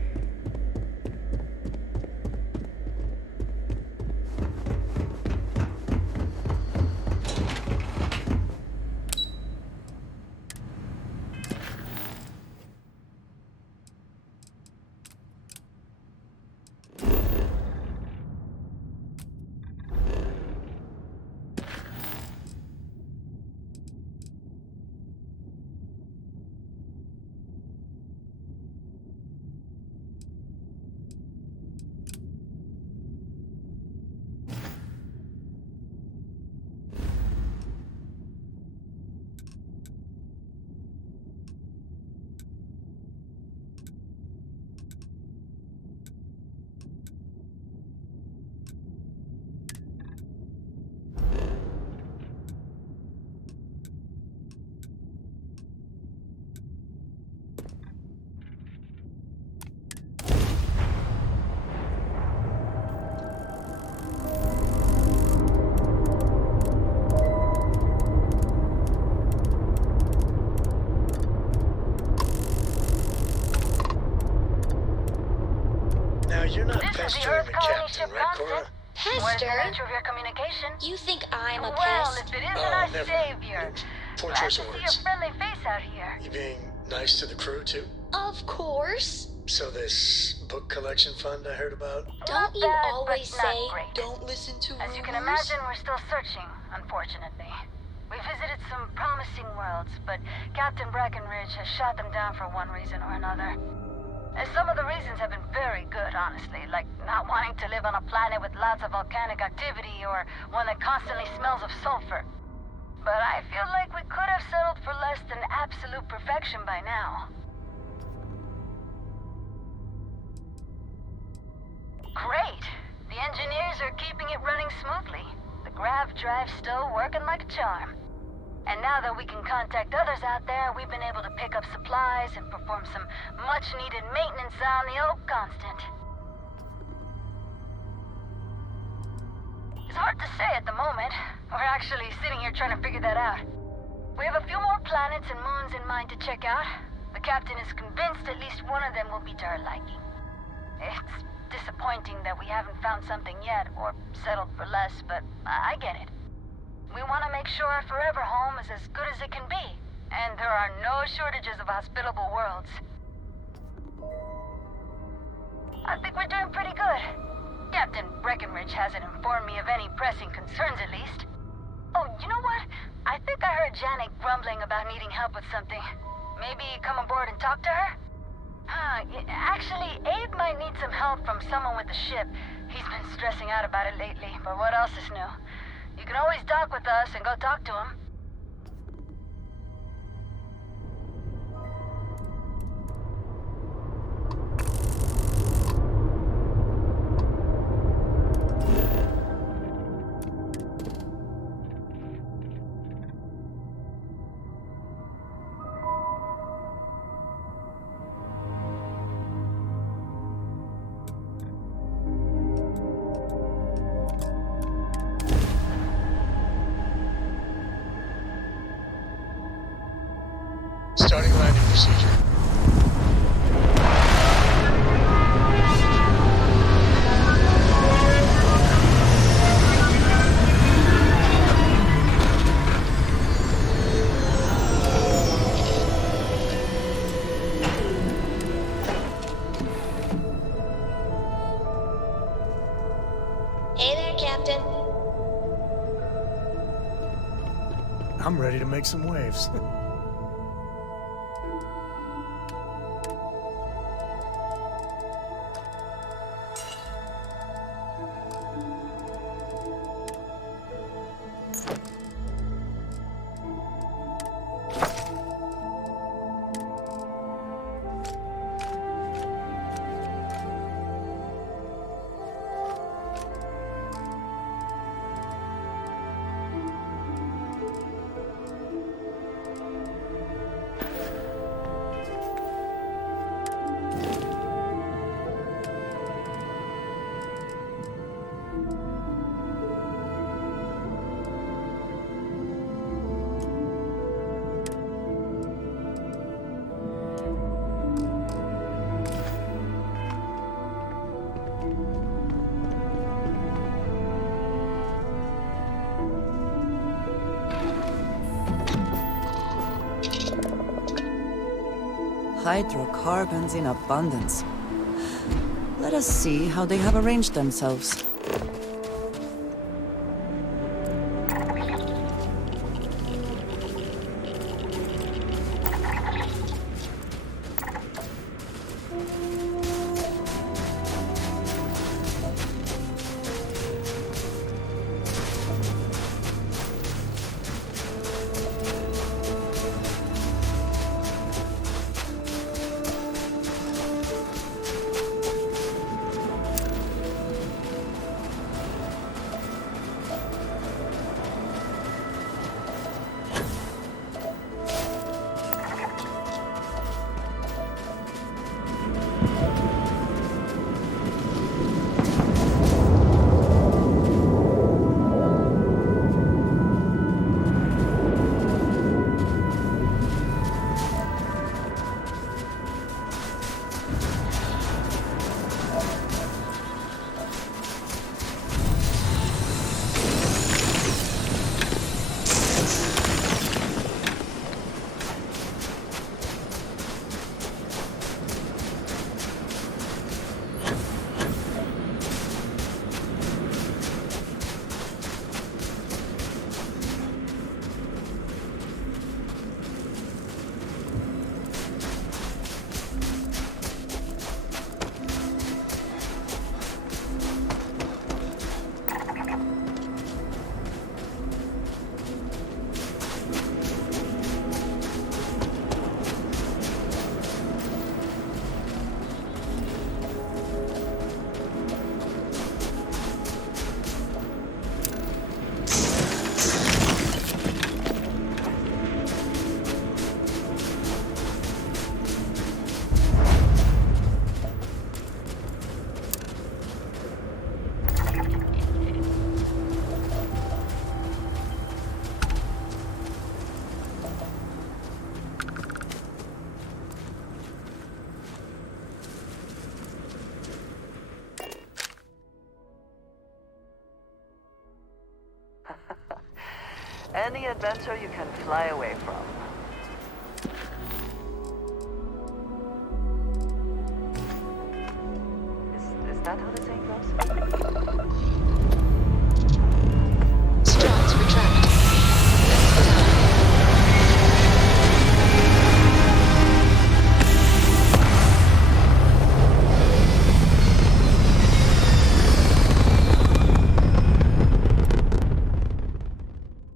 Now, you're not pestering the captain, right, Cora? Where's the Pester? nature of your communication? You think I'm a Well, pest? if it isn't Oh, our never. savior. Poor Glad choice to of see your words. friendly face out here. You being nice to the crew, too? Of course. So this book collection fund I heard about? Don't you bad, always but not say, great. don't listen to As you can rumors? imagine, we're still searching, unfortunately. We visited some promising worlds, but Captain Breckenridge has shot them down for one reason or another. And some of the reasons have been very good, honestly, like not wanting to live on a planet with lots of volcanic activity or one that constantly smells of sulfur. But I feel like we could have settled for less than absolute perfection by now. Great! The engineers are keeping it running smoothly. The grav drive's still working like a charm. And now that we can contact others out there, we've been able to pick up supplies and perform some much-needed maintenance on the old constant. It's hard to say at the moment. We're actually sitting here trying to figure that out. We have a few more planets and moons in mind to check out. The captain is convinced at least one of them will be to our liking. It's disappointing that we haven't found something yet, or settled for less, but I get it. We want to make sure our forever home is as good as it can be, and there are no shortages of hospitable worlds. I think we're doing pretty good. Captain Breckenridge hasn't informed me of any pressing concerns, at least. Oh, you know what? I think I heard Janet grumbling about needing help with something. Maybe come aboard and talk to her? Actually, Abe might need some help from someone with the ship. He's been stressing out about it lately, but what else is new? You can always dock with us and go talk to him. Starting landing procedure. Hey there, Captain. I'm ready to make some waves. Hydrocarbons in abundance. Let us see how they have arranged themselves. Any adventure you can fly away from. Is that how the saying goes? Start retract.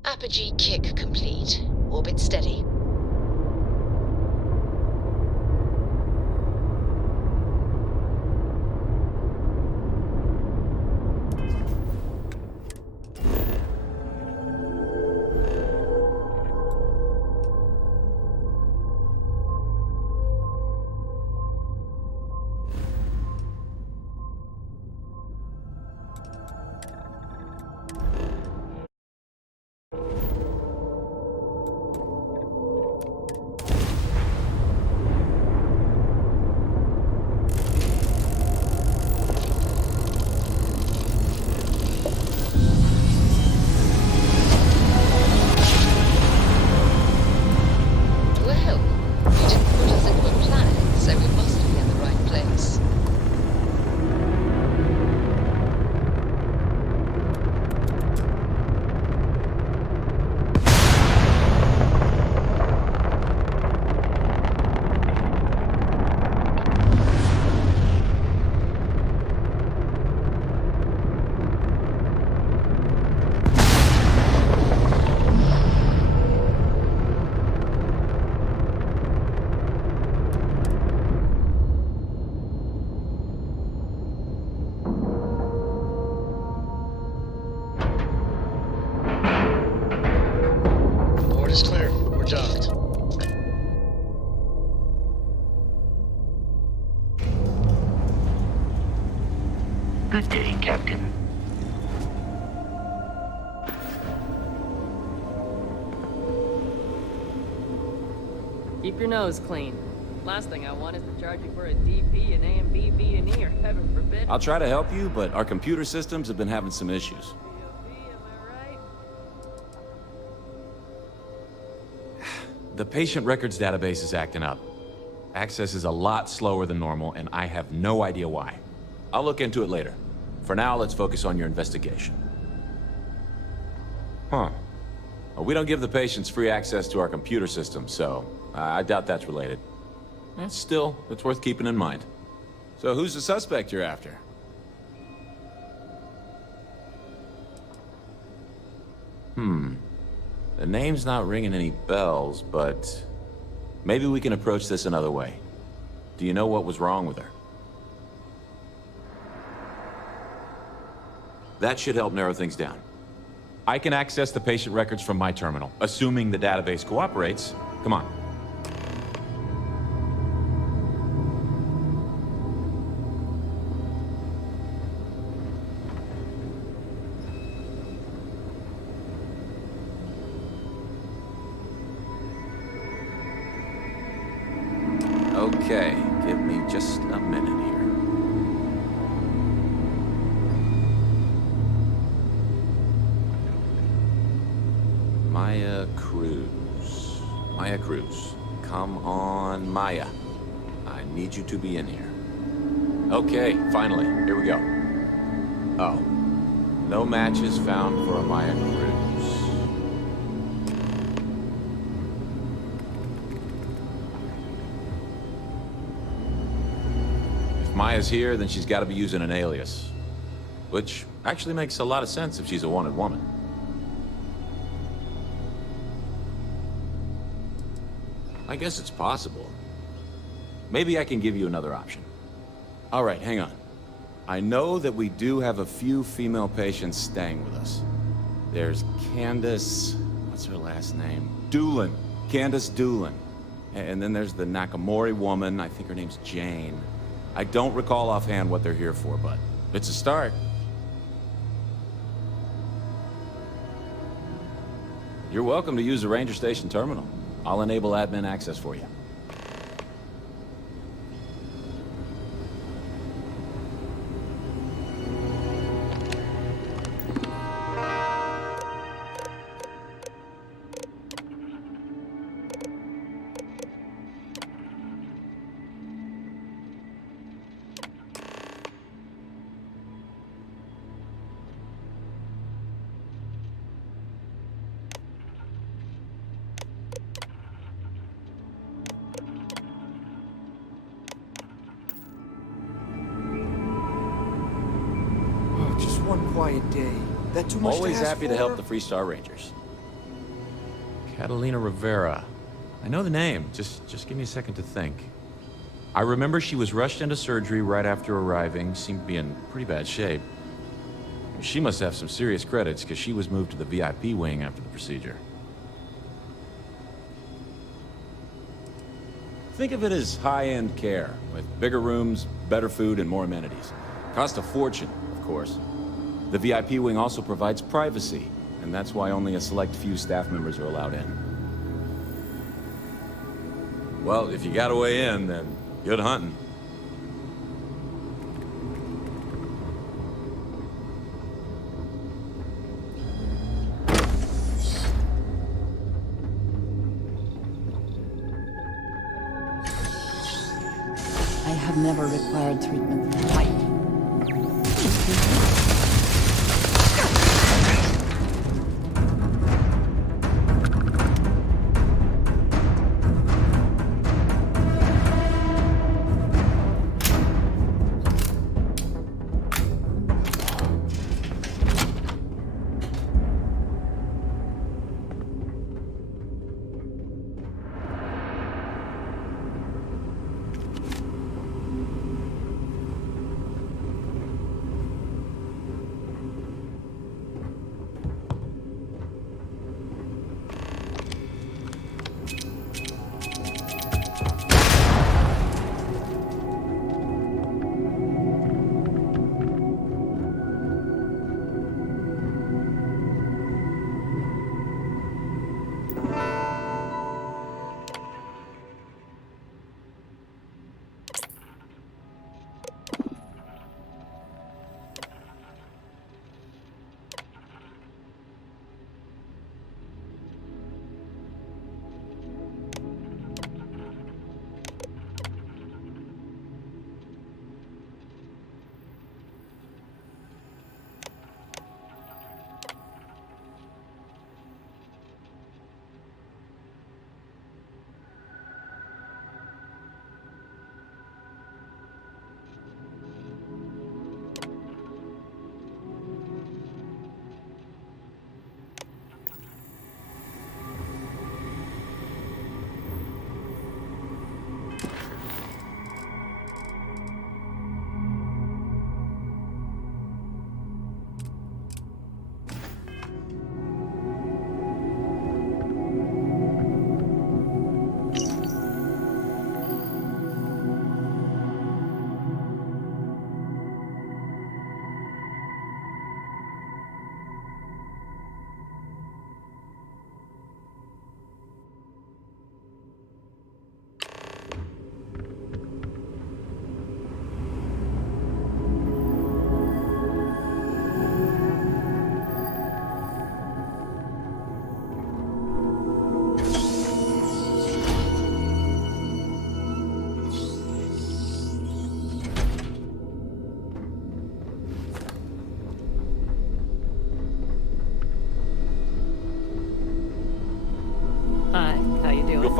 Apogee kick complete. Orbit steady. Is clear. We're docked. Good day, Captain. Keep your nose clean. Last thing I want is to charge you for a DP, an AMB, B&E, or heaven forbid. I'll try to help you, but our computer systems have been having some issues. The patient records database is acting up. Access is a lot slower than normal, and I have no idea why. I'll look into it later. For now, let's focus on your investigation. Huh. Well, we don't give the patients free access to our computer system, so I doubt that's related. Still, it's worth keeping in mind. So who's the suspect you're after? The name's not ringing any bells, but maybe we can approach this another way. Do you know what was wrong with her? That should help narrow things down. I can access the patient records from my terminal, assuming the database cooperates. Come on. Okay, give me just a minute here. Maya Cruz. Maya Cruz. Come on, Maya. I need you to be in here. Okay, finally. Here we go. Oh. No matches found for a Maya Cruz. Maya's here, then she's got to be using an alias. Which actually makes a lot of sense if she's a wanted woman. I guess it's possible. Maybe I can give you another option. All right, hang on. I know that we do have a few female patients staying with us. There's Candace... what's her last name? Doolin. Candace Doolin. And then there's the Nakamori woman. I think her name's Jane. I don't recall offhand what they're here for, but it's a start. You're welcome to use the Ranger Station terminal. I'll enable admin access for you. One quiet day. That too much Always to ask happy for? to help the Freestar Rangers. Catalina Rivera. I know the name. Just give me a second to think. I remember she was rushed into surgery right after arriving. Seemed to be in pretty bad shape. She must have some serious credits, because she was moved to the VIP wing after the procedure. Think of it as high-end care, with bigger rooms, better food, and more amenities. Cost a fortune, of course. The VIP wing also provides privacy, and that's why only a select few staff members are allowed in. Well, if you got a way in, then good hunting. I have never required treatment for height.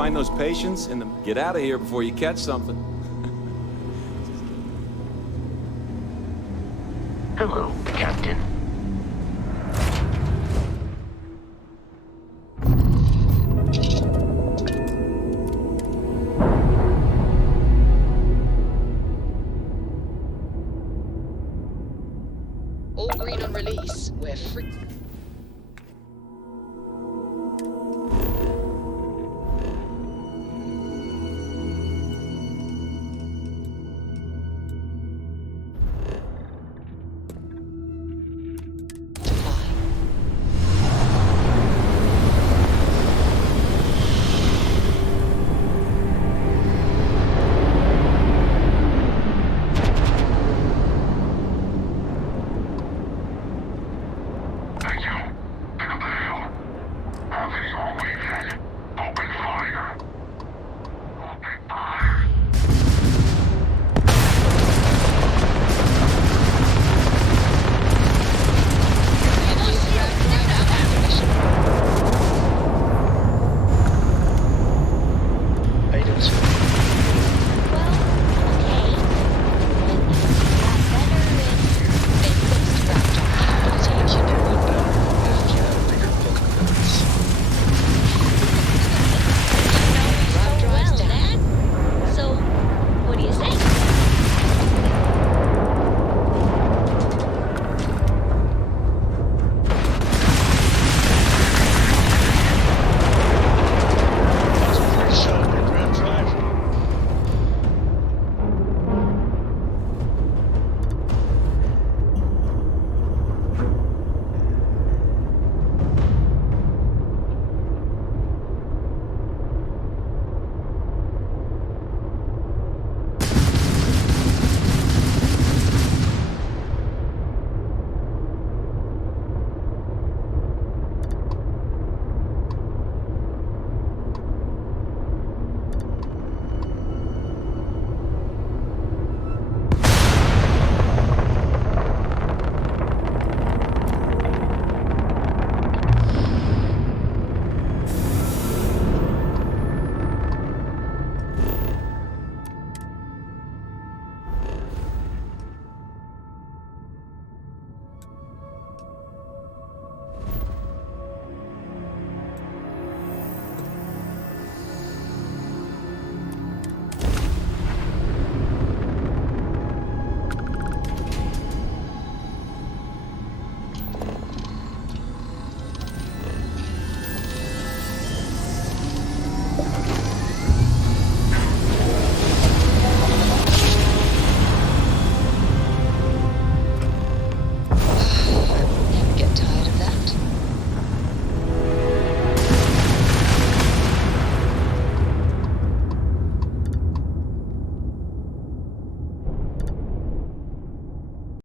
find those patients and get out of here before you catch something. Hello, Captain. All green on release. We're free.